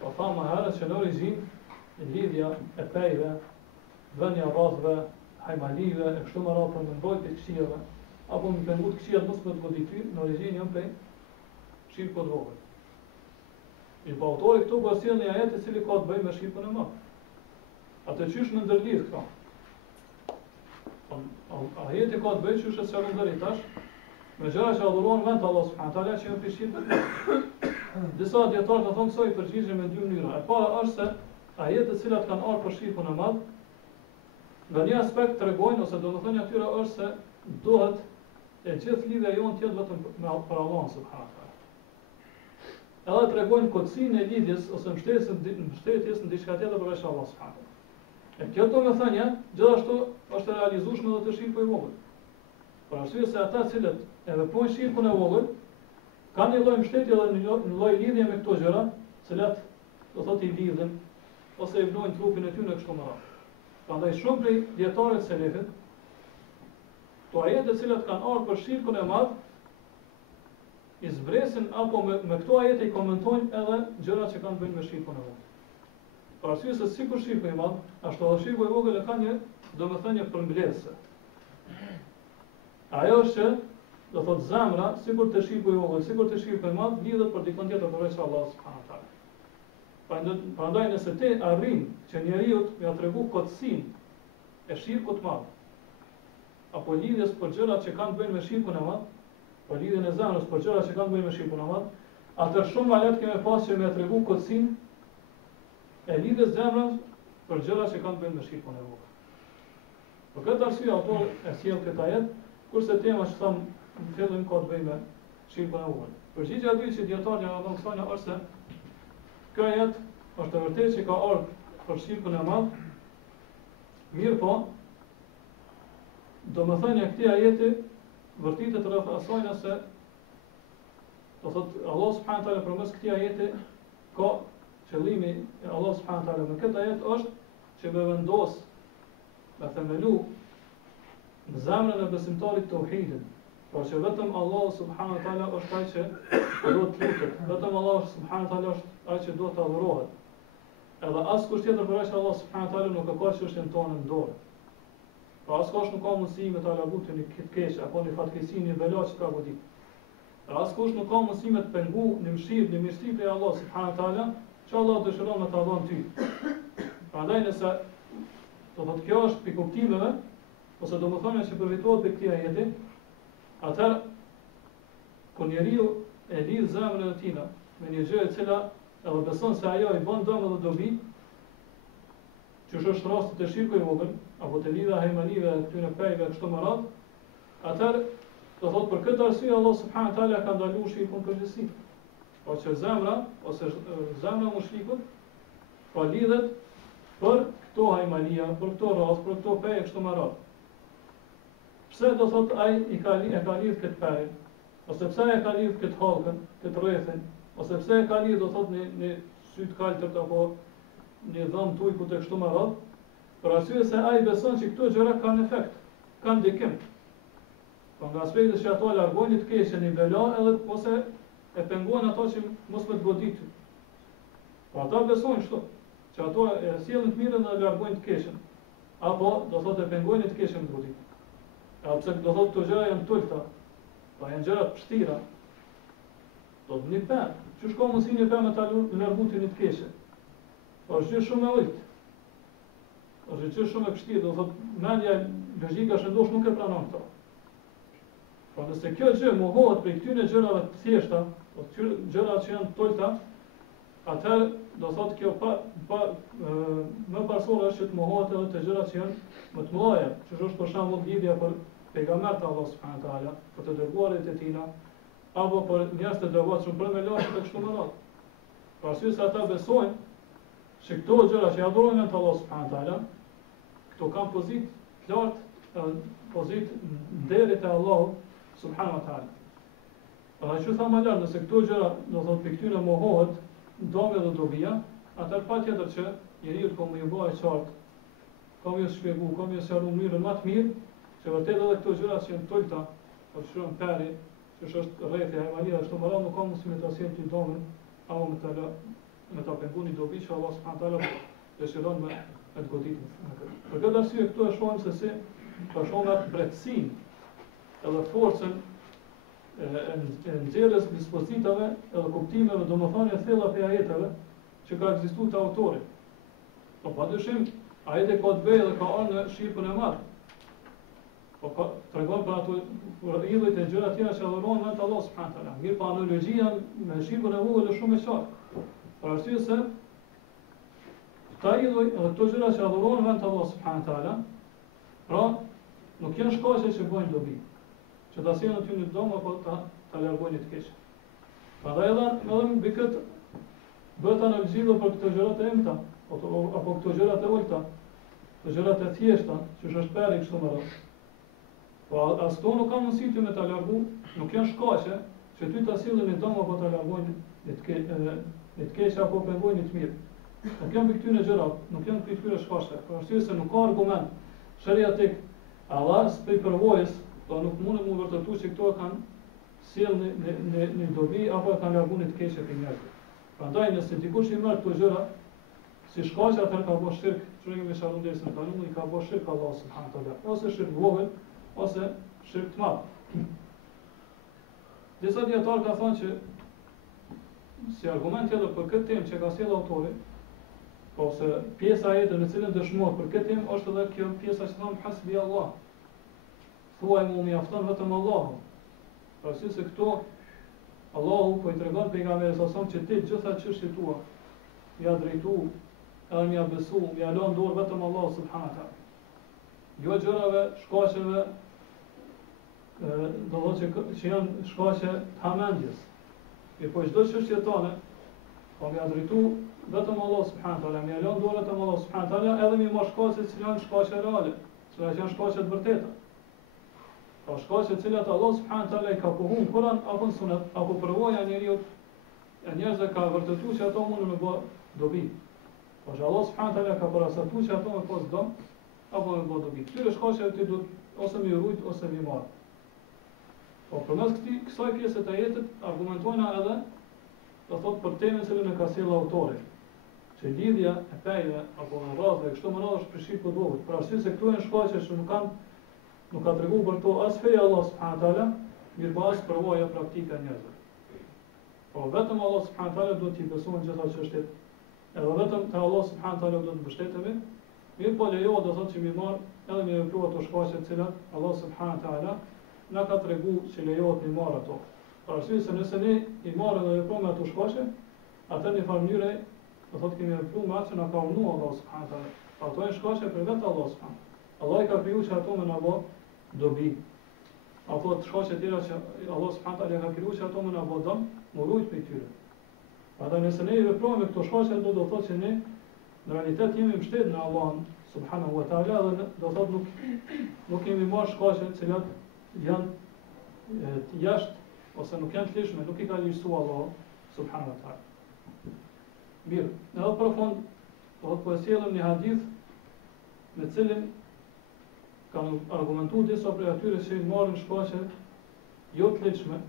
Po thamë herë që në origjinë lidhja e pejve, vënia rradhve, hajmalive, e kështu me radhë për të mbrojtje të këqijave, apo me pengut këqijat mos me të goditur, në origjinë janë prej shirku të vogël. I po autori këtu po sjell një ajet i cili ka të bëjë me shirkun e madh. Atë qysh në ndërlidh këto? Ajeti ka të bëjë qysh e sjellën deri tash, me gjëra që adhurohen vend Allah subhanahu taala që janë pishit. Disa dietarë do thonë se i përgjigjen me dy mënyra. E para është se ajetet të cilat kanë ardhur për shirkun e madh, nga një aspekt tregojnë ose domethënia atyre është se duhet e gjithë lidhja jonë të jetë vetëm për Allah subhanahu taala. Edhe tregojnë kotësinë e lidhjes ose mbështetjes në diçka tjetër përveç Allah subhanahu taala. E kjo domethënia gjithashtu është e realizueshme edhe te shirku i vogël. Për arsye se ata të cilët e veprojnë shirkun e vogël kanë një lloj mbështetje dhe një lloj lidhje me këto gjëra, të cilat do thotë i lidhin ose i vlojnë trupin e tyre kështu më radh. Prandaj shumë prej dietarëve të selefit, to ajete të cilat kanë ardhur për shirkun e madh, i zbresin apo me këto ajete i komentojnë edhe gjërat që kanë bënë me shirkun e vogël. Për arsye se sikur shirku i madh, ashtu edhe shirku i vogël e ka një domethënie përmbledhëse. Ajo është që do thotë zemra, sikur të shirku i vogël, sikur të shirku i madh, lidhet për dikon tjetër përveç Allah subhanahu taala. Prandaj nëse ti arrin që njeriu t'ia tregu kotësinë e shirkut të madh, apo lidhjes për gjërat që kanë bënë me shirkun e madh, për lidhjen e zemrës për gjërat që kanë bënë me shirkun e madh, atë shumë më lehtë kemë pas që m'ia tregu kotësinë e lidhjes zemrës për gjërat që kanë bënë me shirkun e vogël. Për këtë arsye autori e sjell këtë ajet, kurse tema që tham në fillim ka të bëjë me shirkun e vogël. Përgjigjja e dytë që dietarët janë dhënë kësaj është se kjo ajet është e vërtetë që ka ardhur për shirkun e madh. Mirë po, domethënia e këtij ajeti vërtetë rreth asaj nëse do thotë Allah subhanahu taala përmes këtij ajeti ka qëllimi e Allah subhanahu taala me këtë ajet është që me vendos me themelu në zemrën e besimtarit tauhidin, Pra që vetëm Allah subhanahu wa taala është ai që do të lutet, vetëm Allah subhanahu wa taala është ai që do të adhurohet. Edhe askush tjetër përveç Allah subhanahu wa taala nuk ka çështjen tonë në dorë. Pra askush nuk ka mundësi me ta largu të një keq apo një fatkeqësi, një bela që ka godit. Pra askush nuk ka mundësi me të pengu një mëshirë, një mirësi prej Allah subhanahu wa taala, që Allah dëshiron me ta dhënë ty. Prandaj nëse do thotë kjo është pikë kuptimeve, ose do të thonë që përfitohet për këtij ajeti, atëherë kur njeriu e lidh zemrën e tij me një gjë e cila edhe beson se ajo i bën dëm edhe dobi, që është rasti të shirku i vogël, apo të lidha hejmanive e këtyre pejve kështu me radhë, atëherë do thotë për këtë arsye Allah subhanahu wa taala ka ndaluar shirkun përgjithësi. Po që zemra ose zemra e mushlikut po lidhet për këto hajmania, për këto rast, për këto peje kështu me radhë. Pse do thot ai e ka lidh këtë peje, ose pse e ka lidh këtë hallkën, këtë rrethin, ose pse e ka lidh do thot në sy të kaltërt apo një dhëm të ujkut e kështu me radhë, për arsye se ai beson që këto gjëra kanë efekt, kanë ndikim. Po nga aspekti që ato largojnë të keqen i bela edhe ose e pengojnë ato që mos me të goditur. Po ata besojnë kështu, që ato e sjellin të mirën dhe largojnë të keqen, apo do thotë e pengojnë të keqen të goditur. Pse do thotë këto gjëra janë tulta, po janë gjëra të vështira. Do të një pemë, çu shko mundsi një pemë ta largu ti në të keqen. Po është gjë shumë e ulët. Është gjë shumë e vështirë, do thotë mendja logjika shëndosh nuk e pranon këto. Po nëse kjo gjë mohohet prej këtyre gjërave të thjeshta, po këtyre gjërave që janë tulta, atëherë do thotë kjo më pasor është që të mohohet edhe të gjërat që janë më të mëdha, që është për shembull lidhja për pejgamberin Allah subhanahu wa taala, për të dërguarit e tina, apo për njerëz të devotshëm për me lashë të kështu me radhë. Për arsye se ata besojnë se këto gjëra që adhurojnë te Allah subhanahu wa taala, këto kanë pozitë të lartë, pozitë deri te Allahu subhanahu wa taala. Pra që thamë më nëse këto gjëra do thotë për këtyre mohohet dome dhe dobia, atëherë patjetër që njeriu ka më bëj qartë, ka më shpjegu, ka më sqaruar mënyrën më të mirë, që vërtet edhe këto gjëra që janë tulta, po shkruan peri, që është rrethi e hajmania, ashtu më radh nuk ka mundësi me ta sjellë ti domën, apo me ta penguni dobi që Allah subhanahu wa taala dëshiron me të goditur. Për këtë arsye këtu e shohim se si ka shumë atë bretësinë edhe forcën e nxjerrjes dispozitave edhe kuptimeve domethënie thella të ajeteve që ka ekzistuar te autori. Po padyshim ajeti ka të bëjë dhe ka ardhur në shirkun e madh. Po tregon për ato idhujt e gjëra tjera që adhurohen vetë Allah subhanahu wa taala. Mirë, pa analogjia me shirkun e vogël është shumë e qartë. Për arsye se këta idhuj edhe këto gjëra që adhurohen vetë Allah subhanahu wa taala, pra nuk janë shkaqe që bëjnë dobi, që ta sjellin aty në dom apo ta largojnë të keq. Prandaj edhe mbi këtë bëhet analizë për këto gjëra të emta, apo këto gjëra të ulta, këto gjëra të thjeshta, që është peri kështu më radh. Po as këto nuk kanë mundësi ty me ta largu, nuk janë shkaqe që ty ta sillin në dom apo ta largojnë në të keq apo pengojnë të mirë. Nuk janë këtyre gjëra, nuk janë këtyre shkaqe, për arsye se nuk ka argument shariatik Allah për përvojës, do nuk mundet mu vërtetu që këto kanë sjellë në dobi apo kanë largu në të keqe të njerëzve. Prandaj nëse dikush i merr këto gjëra si shkaqe, atëherë ka bërë shirk, çuaj me sharun desë në kalumë, i ka bërë shirk Allah subhanahu wa taala, ose shirk vogël, ose shirk të madh. Disa dietar ka thënë që si argument tjetër për këtë temë që ka sjellë autori, ose pjesa e jetës në cilën dëshmohet për këtë temë është edhe kjo pjesa që thon hasbi Allah. Thuaj më mjafton vetëm Allahu. Pra si se këto Allahu po i tregon pejgamberit sa son që ti gjitha çështjet tua ja drejtu, edhe mja besu, mja lënë dorë vetëm Allah subhanahu wa taala. Jo gjërave, shkaqeve, do thotë që janë shkaqe të hamendjes. E po çdo çështje tonë, po mja drejtu vetëm Allah subhanahu wa taala, mja lënë dorë vetëm Allah subhanahu wa taala, edhe mi marr shkaqe që janë shkaqe reale, që janë shkaqe të vërteta. Po shkaqe të cilat Allah subhanahu wa taala i ka pohuar në Kur'an apo në Sunet, apo përvoja njeriu, njerëzve ka vërtetuar që ato mundën me bë dobi. Po që Allah subhanahu wa taala ka parashatuar që ato me pas dom apo me bë dobi. Këtyre shkaqeve ti duhet ose mi rujt ose mi marr. Po përmes kësaj pjese të ajetit argumentojna edhe do thot për temën cilën e ka sjellë autori, që lidhja e pejve apo e rradhave kështu më radh është prishit për duhet. Për arsye se këtu janë shkaqe që nuk ka treguar për to as feja Allah subhanahu wa taala, mirë po as përvoja praktike e njerëzve. Po vetëm Allah subhanahu wa taala duhet t'i besojnë gjitha çështjet. Edhe vetëm te Allah subhanahu wa taala do të mbështetemi. Mirë po lejohet do thotë që mi marr edhe me vepru ato shkaqe të cilat Allah subhanahu wa taala na ka treguar që lejohet mi marr ato. Për arsye se nëse ne i marrëm dhe veprojmë ato shkaqe, atë në farë mënyre do thotë kemi vepruar me atë që na ka urdhëruar Allah subhanahu wa taala. Ato janë shkaqe për vetë Allah subhanahu. Allah i ka krijuar që ato më na bë dobi. Apo të shkaqe tjera që Allah subhanahu wa taala ka krijuar që ato më na bë dëm, më rujt për tyre. Prandaj nëse ne i veprojmë këto shkaqe do të thotë që ne në realitet jemi mbështetur në Allah subhanahu wa taala dhe do thotë nuk kemi marrë shkaqe të cilat janë jashtë ose nuk janë të lishme, nuk i ka lejuar Allah subhanahu wa taala. Mirë, në për fund po e sjellëm një hadith me cilin kanë argumentuar disa prej atyre që marrin shkaqe jo të lehtëshme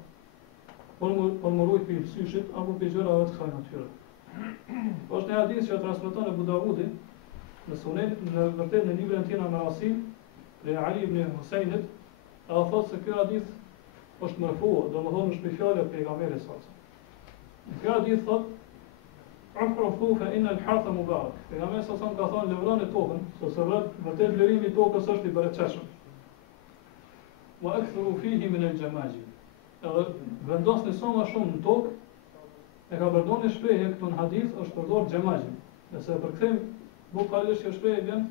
por më rujt për syshit apo për gjërave të kësaj natyre. Është një hadith që transmeton Abu Davudi në Sunen, në vërtet në librin e tij Marasil, prej Ali ibn Husajnit, edhe thotë se ky hadith është marfu, domethënë është fjalë e pejgamberit sallallahu alajhi wasallam. Në ky hadith thotë Ufrufu fa inna al-hartha mubarak. Pejgamberi sallallahu ka thënë lëvroni tokën, sepse vërtet lërimi i tokës është i bereqetshëm. Wa aktharu fihi min al-jamajid. Edhe vendosni sa më shumë në tokë, e ka përdorur një shprehje këtu në hadith, është përdorur xhamajin. Nëse e përkthejmë bukalisht kjo shprehje vjen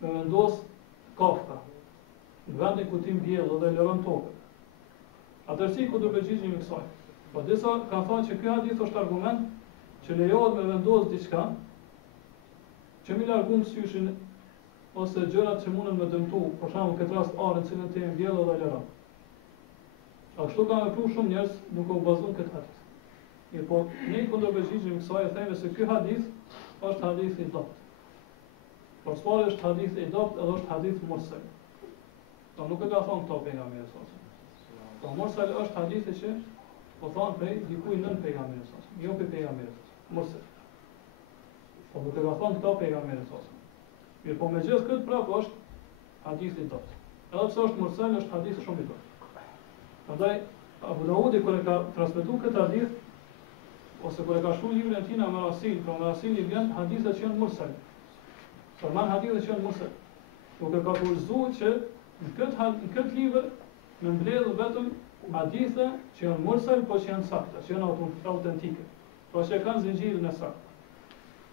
me vendos kafka. Në vendin ku ti mbjell dhe lëron tokën. Atëherë ku do përgjigjemi me kësaj? Po disa kanë thënë që ky hadith është argument që lejohet me vendos diçka që mi largum syshin ose gjërat që mundën me dëmtu, për shembull këtë rast arën cilën ti mbjell dhe lëron. Kështu kanë vepruar shumë njerëz duke u bazuar këtë hadith. Mirë po, ne kundër përgjigjemi kësaj e themi se ky hadith është hadith i dobët. Por s'po është hadith i dobët, edhe është hadith mursal. Do nuk e ka thonë këto pejgamberi sallallahu alajhi wasallam. Po mursal është hadithi që po thonë prej dikujt nën pejgamberit sallallahu alajhi wasallam, jo prej pejgamberit. Mursal. Po nuk e ka thonë këto pejgamberi sallallahu alajhi wasallam. Mirë po megjithëse këtë prapë është hadith i dobët. Edhe pse është mursal, është hadith shumë i dobët. Prandaj Abu Davudi kur e ka transmetuar këtë hadith ose kur e ka shkruar librin e tij Marasil, pra Marasil i vjen hadithe që janë mursal. Forman hadithe që janë mursal. Nuk e ka kurzuar që në këtë libër më mbledh vetëm hadithe që janë mursal, po që janë sakta, që janë autentike. Pra që kanë zinxhirin e saktë.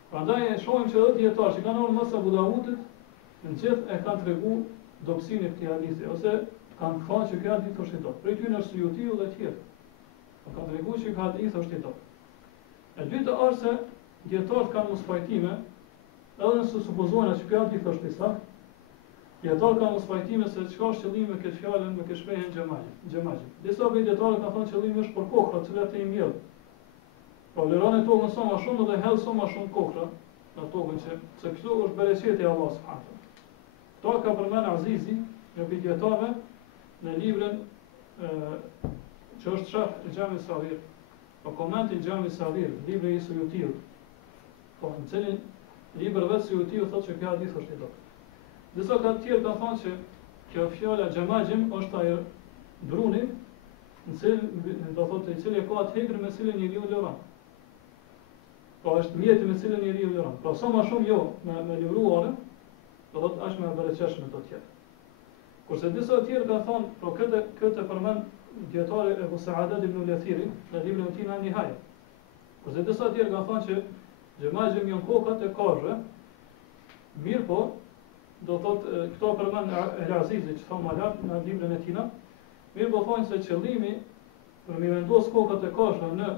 Prandaj e shohim që edhe dietarë që kanë ardhur mas Abu Davudit, në gjithë e kanë treguar dobësinë e këtij hadithi ose kanë thënë që ky hadith është i dobët. Për ty në Suyutiu dhe tjerë. Po kanë treguar që ky hadith është i dobët. E dyta është se dietarët kanë mos pajtime, edhe nëse supozojnë që ky hadith është i saktë, dietarët kanë mos pajtime se çka është qëllimi me këtë fjalën, me këtë shprehje xhamaj. Disa dietarë kanë thënë qëllimi është për kokra, të cilat e mbjell. Po lëron tokën sa më shumë dhe hell sa më shumë kokra në tokën që se këtu është bereqeti i Allahut subhanahu wa taala. Kto ka përmend Azizi, një dietarëve në librin që është shaf i Xhami Savir, po komenti i Xhami Savir, libri i Suyutiu. Po në cilin libër vetë Suyutiu thotë që kjo hadith është i dobët. Disa ka të tjerë kanë thënë që kjo fjala xhamajim është ai druni, në cilin do thotë i cili ka atë hegër me cilin njeriu lëron. Po është mjeti me cilin njeriu lëron. Po sa më shumë jo me lëruar, do thotë as më bereqetshme të tjerë. Kurse disa të tjerë kanë thonë, pro këtë përmend dietari Ebu Sa'adat ibn al-Athiri në librin e tij An-Nihaya. Kurse disa të tjerë kanë thonë që xhamajim janë kokat e kafshëve. Mirë po, do thotë këto përmend El-Azizi që thonë më lart në librin e tij. Mirë po thonë se qëllimi për mi vendos kokat e kafshëve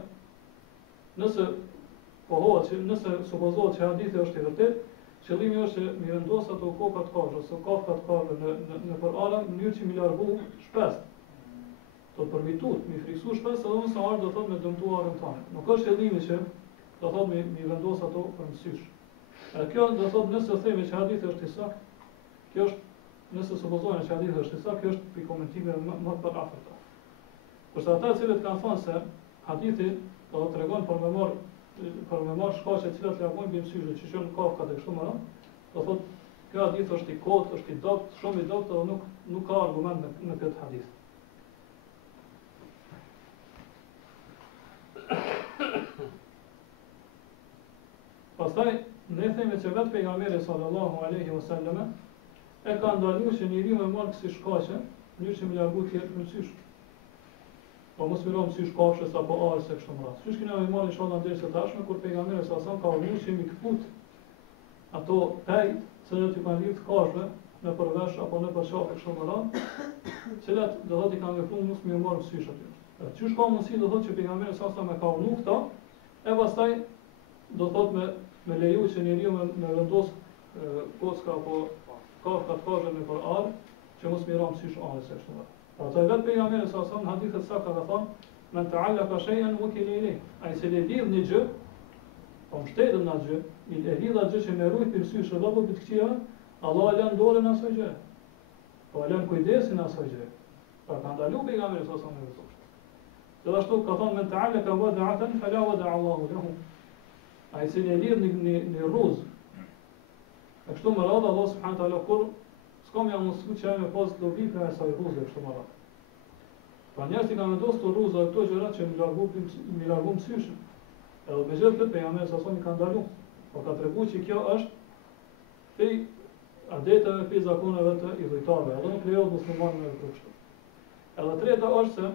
nëse pohohet, nëse supozohet që hadithi është i vërtetë, qëllimi është që mi vendos ato kokat kafshë ose kafkat kafshë në përala në mënyrë që mi largu shpesë. Do të përmitut, mi friksu shpesë edhe nëse arë do thotë me dëmtu arën tonë. Nuk është qëllimi që do thotë mi vendos ato për mësysh. E kjo do thotë nëse themi që hadithi është i saktë, kjo është nëse supozojmë që hadithi është i saktë, kjo është për komentimeve më të afërta. Kurse ata cilët kanë thënë se hadithi do të tregon për me marr shkaqe të cilat largojnë mbi syze, që janë kafka të kështu më radh, do thotë kjo hadith është i kotë, është i dobët, shumë i dobët, dhe nuk ka argument në këtë hadith. Pastaj ne themi që vetë pejgamberi sallallahu alaihi wasallam e ka ndaluar që njeriu me marrë kësi shkaqe, mënyrë që me largu tjetër në sysh. Po mos më rrom sysh kafshës apo arës e kështu me radhë. Sysh kena me marrë inshallah derisa tashme kur pejgamberi sallallahu ka urdhëruar që mi kput ato pejt, që do t'i kanë lidh kafshëve në përvesh apo në përqafë kështu me radhë, cilat do thotë i kanë vepruar mos më marrë sysh aty. Çish ka mundësi do thotë që pejgamberi sallallahu me ka urdhëruar këto, e pastaj do thotë me leju që njeriu me vendos kocka apo kafka të kafshëve në për arë, që mos më rrom sysh arës e kështu me radhë. Ata vetë pejgamberi sallallahu në hadithet sakta ka thënë, men ta'allaka shay'an wukila ilayh. Ai se le lidh një gjë, po mbështetet në atë gjë, e lidh atë gjë që më rujt për sysh apo për të këqija, Allah e lën dorën asaj gjë. Po e lën kujdesin asaj gjë. Pra ka ndaluar pejgamberi sallallahu alaihi wasallam. Gjithashtu ka thënë men ta'allaka wada'atan fala wada'a Allahu lahu. Ai se le lidh në rruz. Kështu më radh Allah subhanahu wa taala kur s'kam ja mësu që me pas dobi për asaj rruze kështu më radh. Pa njerëzit kanë vendosur të rruza këto gjëra që mi largu sysh. Edhe me gjithë këtë pejgamberi sallallahu ka ndaluar. Po ka treguar që kjo është pej adetave, pej zakoneve të idhujtarëve, edhe nuk lejohet muslimanëve me vepru kështu. Edhe treta është se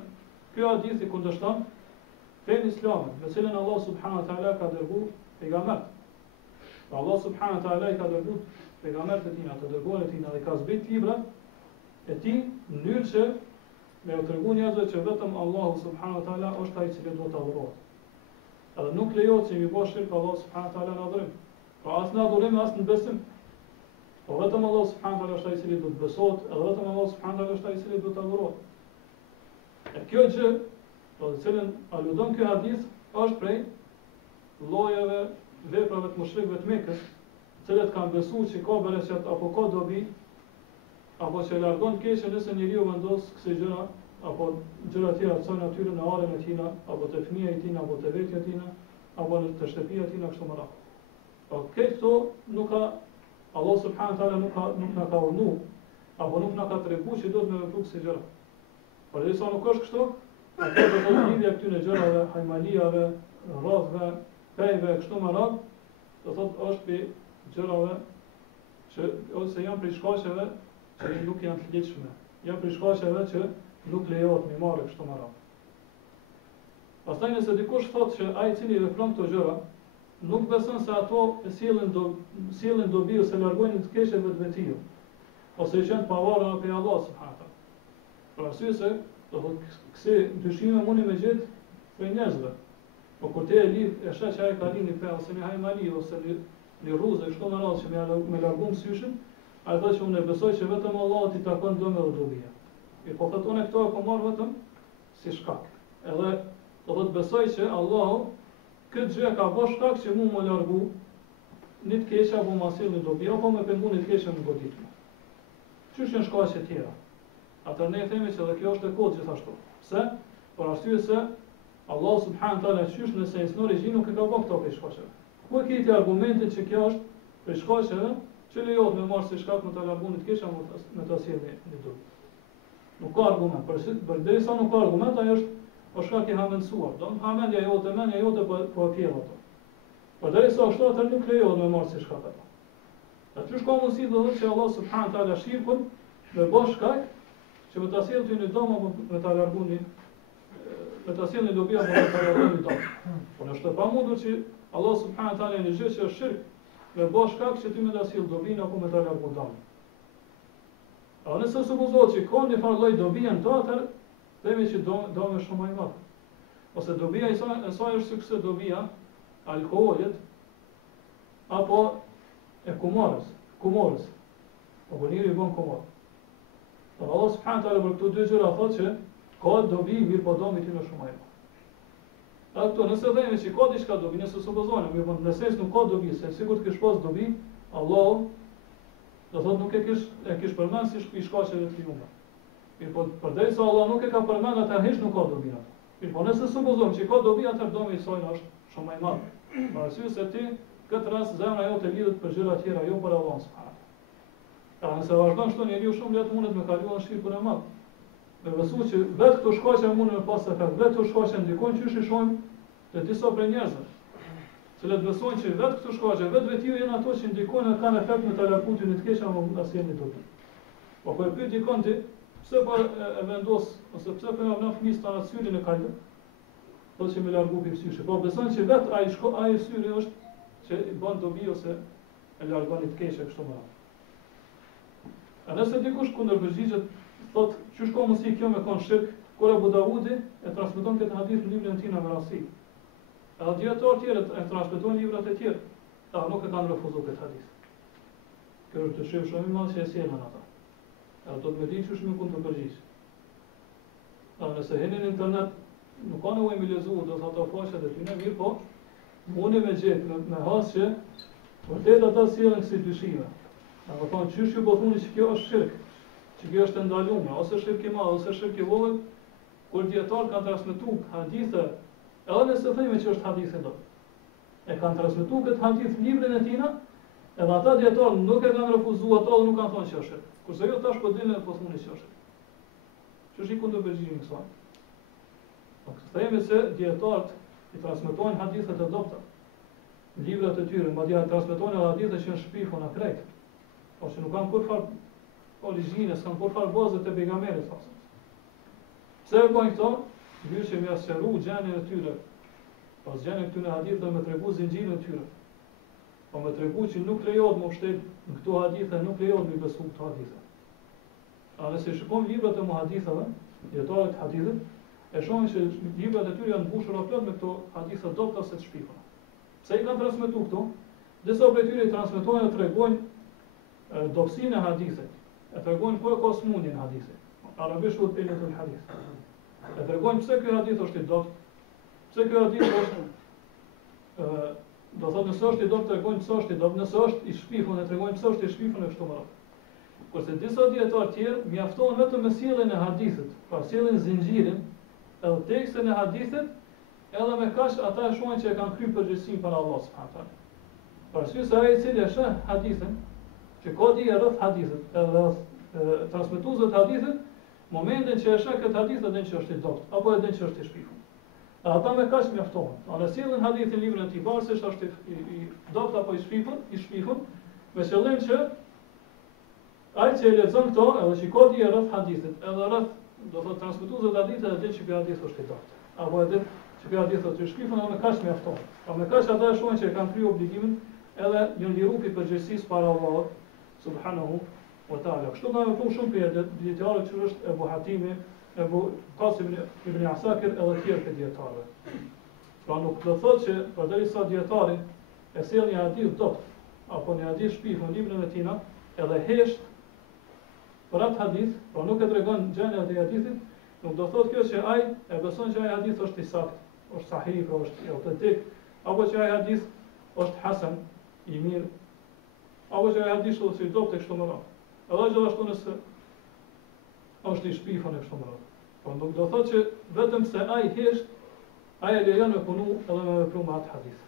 ky hadith i kundërshton fenë islame, me cilën Allah subhanahu wa taala ka dërguar pejgamber. Allah subhanahu wa taala i ka dërguar pejgamberët e tina, të dërguarit e tina dhe ka zbrit libra e tij në mënyrë që me u tregu njerëzve që vetëm Allahu subhanahu wa taala është ai i cili duhet të adhurohet. Edhe nuk lejohet që mi bësh shirk Allah subhanahu wa taala në adhurim. Pra as në adhurim as në besim. Po vetëm Allah subhanahu wa taala është ai i cili duhet besohet, edhe vetëm Allah subhanahu wa taala është ai i cili duhet të adhurohet. E kjo gjë, do të cilën aludon ky hadith, është prej llojeve veprave të mushrikëve të Mekës, cilët kanë besuar që ka bereqet apo ka dobi, apo që largon keqen nëse njeriu vendos kësaj gjëra apo gjëra të tjera të natyrën në arën e tina, apo të fëmia e tina, apo të vetja e tina, apo të shtëpia e tina kështu më radhë. Po këto nuk ka Allah subhanahu wa taala nuk na ka urdhëruar, apo nuk na ka treguar që duhet me vepru kësaj gjëra. Por derisa nuk është kështu, ato do të lidhja këtyre gjërave, hajmaliave, rrafëve, pejve kështu më radhë, do thotë është për gjërave që ose janë prej shkaqeve që nuk janë të lehtëshme, janë prej shkaqeve që nuk lejohet mi marrë kështu më radhë. Pastaj nëse dikush thotë që ai i cili vepron këto gjëra nuk beson se ato e sjellin dobi ose largojnë të keqeve të vetiu, ose janë pavarur nga Allah subhanahu wa taala. Për arsye se do thotë kësi dyshime mundi me gjetë për njerëzve. Po kur te e lidh e sheh që ai ka lini pe ose në hajmali ose në rruzë kështu më radhë që me largum syshin, ai thotë që unë besoj që vetëm Allahu i takon domë dhe dobia. E po thotë unë këto e kam marrë vetëm si shkak. Edhe do thotë besoj që Allahu këtë gjë ka bërë shkak që mu më largu një të keqe apo më sjell në dobi apo më pengon një të keqe në goditje. Çush janë shkaqe të tjera? Atëherë ne themi se edhe kjo është e kodë gjithashtu. Pse? Për arsye se Allah subhanahu wa taala qysh nëse ai në origjinë nuk e ka bërë këto për shkaqeve. Ku e keti argumentin që kjo është për shkaqeve që lejohet me marrë si shkak me ta larguar të keqja me ta sjellë në dobi. Nuk ka argument, për derisa nuk ka argument, ajo është shkak i hamendsuar. Do hamendja jote, mendja jote po e pjell ato. Por derisa ashtu atë nuk lejohet me marrë si shkak ato. Aty ka mundësi do thotë që Allah subhanahu wa taala shirkun me bosh shkak që me ta sjellë ty në dom apo me ta larguar me ta sjellë në dobi apo me ta larguar në dom. Po është e pamundur që Allah subhanahu wa taala në gjë që është shirk me bosh shkak që ty me ta sjellë dobin apo me ta larguar dom. A nëse supozohet që ka një farë lloj dobie në to, atëherë themi që dom është shumë më i madh. Ose dobia e saj është sikurse dobia alkoolit apo e kumorës. Apo njëri i bën kumor. Po Allah subhanahu wa taala për këto dy gjëra thotë që ka dobi, mirë po domi ti më shumë më i madh. Ato nëse themi që ka diçka dobi, nëse supozojmë, mirë po nëse nuk ka dobi, se sigurt kish pas dobi, Allah do thotë nuk e kish përmend si i shkaqeve të lumta. Po përderisa Allah nuk e ka përmend atë hiç nuk ka dobi atë. Po nëse supozojmë që ka dobi atë dobi i saj është shumë më i madh. Për arsye se ti këtë rast zemra jote lidhet për gjëra tjera, jo për Allah subhanahu. Ka nëse vazhdon kështu njeriu shumë lehtë mundet me kaluar në shirkun e madh. Me besu që vetë këto shkaqe mundën me pas efekt, vetë këto shkaqe ndikojnë qysh i shohim te disa prej njerëzve. Cilët besojnë që vetë këto shkaqe, vetë vetiu janë ato që ndikojnë dhe kanë efekt në talakutin e të keq apo asnjë dobi. Po kur e pyet dikon ti, pse po e vendos ose pse po ja vlen fëmisë tani syrin e kalë? Po që më largu pi syri. Po beson që vetë ai syri është që i bën dobi ose e largon të keqe kështu më radh. A nëse dikush kundërpërgjigjet, thotë çu shko mos i kjo me kon shirk, kur Abu Davudi e transmeton këtë hadith në librin e tij në rasti. Edhe dietar tjerë e transmetojnë librat e tjerë, ata nuk e kanë refuzuar këtë hadith. Kjo është të shef shumë i madh që e sjellën ata. Ata do të më dinë çu shumë kundërpërgjigj. Nëse heni në internet, nuk ka nevojë me lezu, do thotë faqet e tyre mirë, po unë me gjet me has që vërtet ata sjellën si dyshime. Do thonë çysh ju po thoni që kjo është shirk, që kjo është ndaluar, ose shirk i madh, ose shirk i vogël, kur dietar kanë transmetuar hadithe, edhe nëse thënë që është hadith i dobët. E kanë transmetuar këtë hadith në librin e tina, edhe ata dietar nuk e kanë refuzuar ato dhe nuk kanë thënë që është shirk. Kurse jo tash po dinë po thonë që është shirk. Ç'është i kundërpërgjigjimi kësaj? Po themi se dietarët i transmetojnë hadithet e dobta. Në librat e tyre, madje transmetojnë edhe hadithe që janë shpifur në krejt. Ose nuk kanë kurfar origjine, s'kan kurfar bazë të pejgamberit thosë. Pse e bojnë këto? Dyre që më asheru gjenën e tyre. Pas gjenën këtyre haditheve me tregu zinxhirin e tyre. Po me tregu që nuk lejohet më shtet në këto hadithe, nuk lejohet më besu këto hadithe. A nëse shikojmë librat e muhaditheve, dietarët e hadithit, e shohim se librat e tyre janë mbushur plot me këto hadithe dobta ose të shpifura. Pse i kanë transmetuar këto? Disa prej tyre i transmetojnë dhe tregojnë dobësinë e hadithit. E tregojnë ku e ka smundjen e hadithit. Arabisht u thënë të hadith. E tregojnë pse ky hadith është i dobët. Pse ky hadith është do thotë nëse është i dobët tregojnë pse është i dobët, nëse është i shpifur ne tregojnë pse është i shpifur në kështu më radh. Kurse disa dietar tjerë mjafton vetëm me sjelljen e hadithit, pra sjellin zinxhirin, edhe tekstin e hadithit, edhe me kaq ata e shohin që e kanë kryer përgjegjësinë para Allahut subhanahu wa taala. Për arsye se ai i cili e sheh hadithin, që ka dije rreth hadithit, edhe transmetuesët e hadithit, momentin që e sheh këtë hadith e din që është i dobët, apo e din që është i shpifur. Ata me kaq mjaftohen. Ata sjellin hadithin në librin e tij, varësisht është i dobët apo i shpifur, me qëllim që ai që e lexon këto, edhe që ka dije rreth hadithit, edhe rreth, do thotë transmetuesët e hadithit e din që ky hadith është i dobët. Apo e din që ky hadith është i shpifur, edhe me kaq mjaftohen. Pra me kaq ata e shohin që e kanë kryer obligimin, edhe janë liru pi përgjegjësisë para Allahut subhanahu wa taala. Kështu ka vepruar shumë për dietarët që është Ebu Hatimi, Ebu Qasim ibn Asakir edhe tjerë të dietarëve. Pra nuk do thotë që përderisa dietari e sjell një hadith dobët apo një hadith shpifur në librin e tij, edhe hesht për atë hadith, pra nuk e tregon gjendjen e hadithit, nuk do thotë kjo që ai e beson që ai hadith është i saktë, është sahih, është autentik, apo që ai hadith është hasan, i mirë, apo që ai hadith është i dobët kështu më radh. Edhe gjithashtu nëse është i shpifur në kështu më radh. Po nuk do thotë që vetëm se ai hesht, ai e lejon me punu edhe me vepru me atë hadith.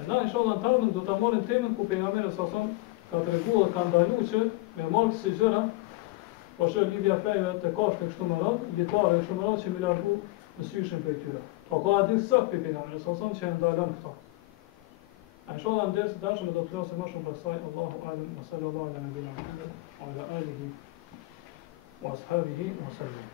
E na inshallah në tarmën do ta marrim temën ku pejgamberi sa son ka treguar dhe ka ndaluar që me marrë si gjëra, po shë lidhja fejve të kashke kështu më radh, ditare kështu më radh që mi largu në syshin për tyre. Po ka hadith sakt për pejgamberi sa son që e ndalon këto. Inshallah në dersë dashëm do të flasim më shumë për saj. Allahu a'lam wa sallallahu ala nabiyina Muhammad wa ala alihi wa ashabihi wa sallam.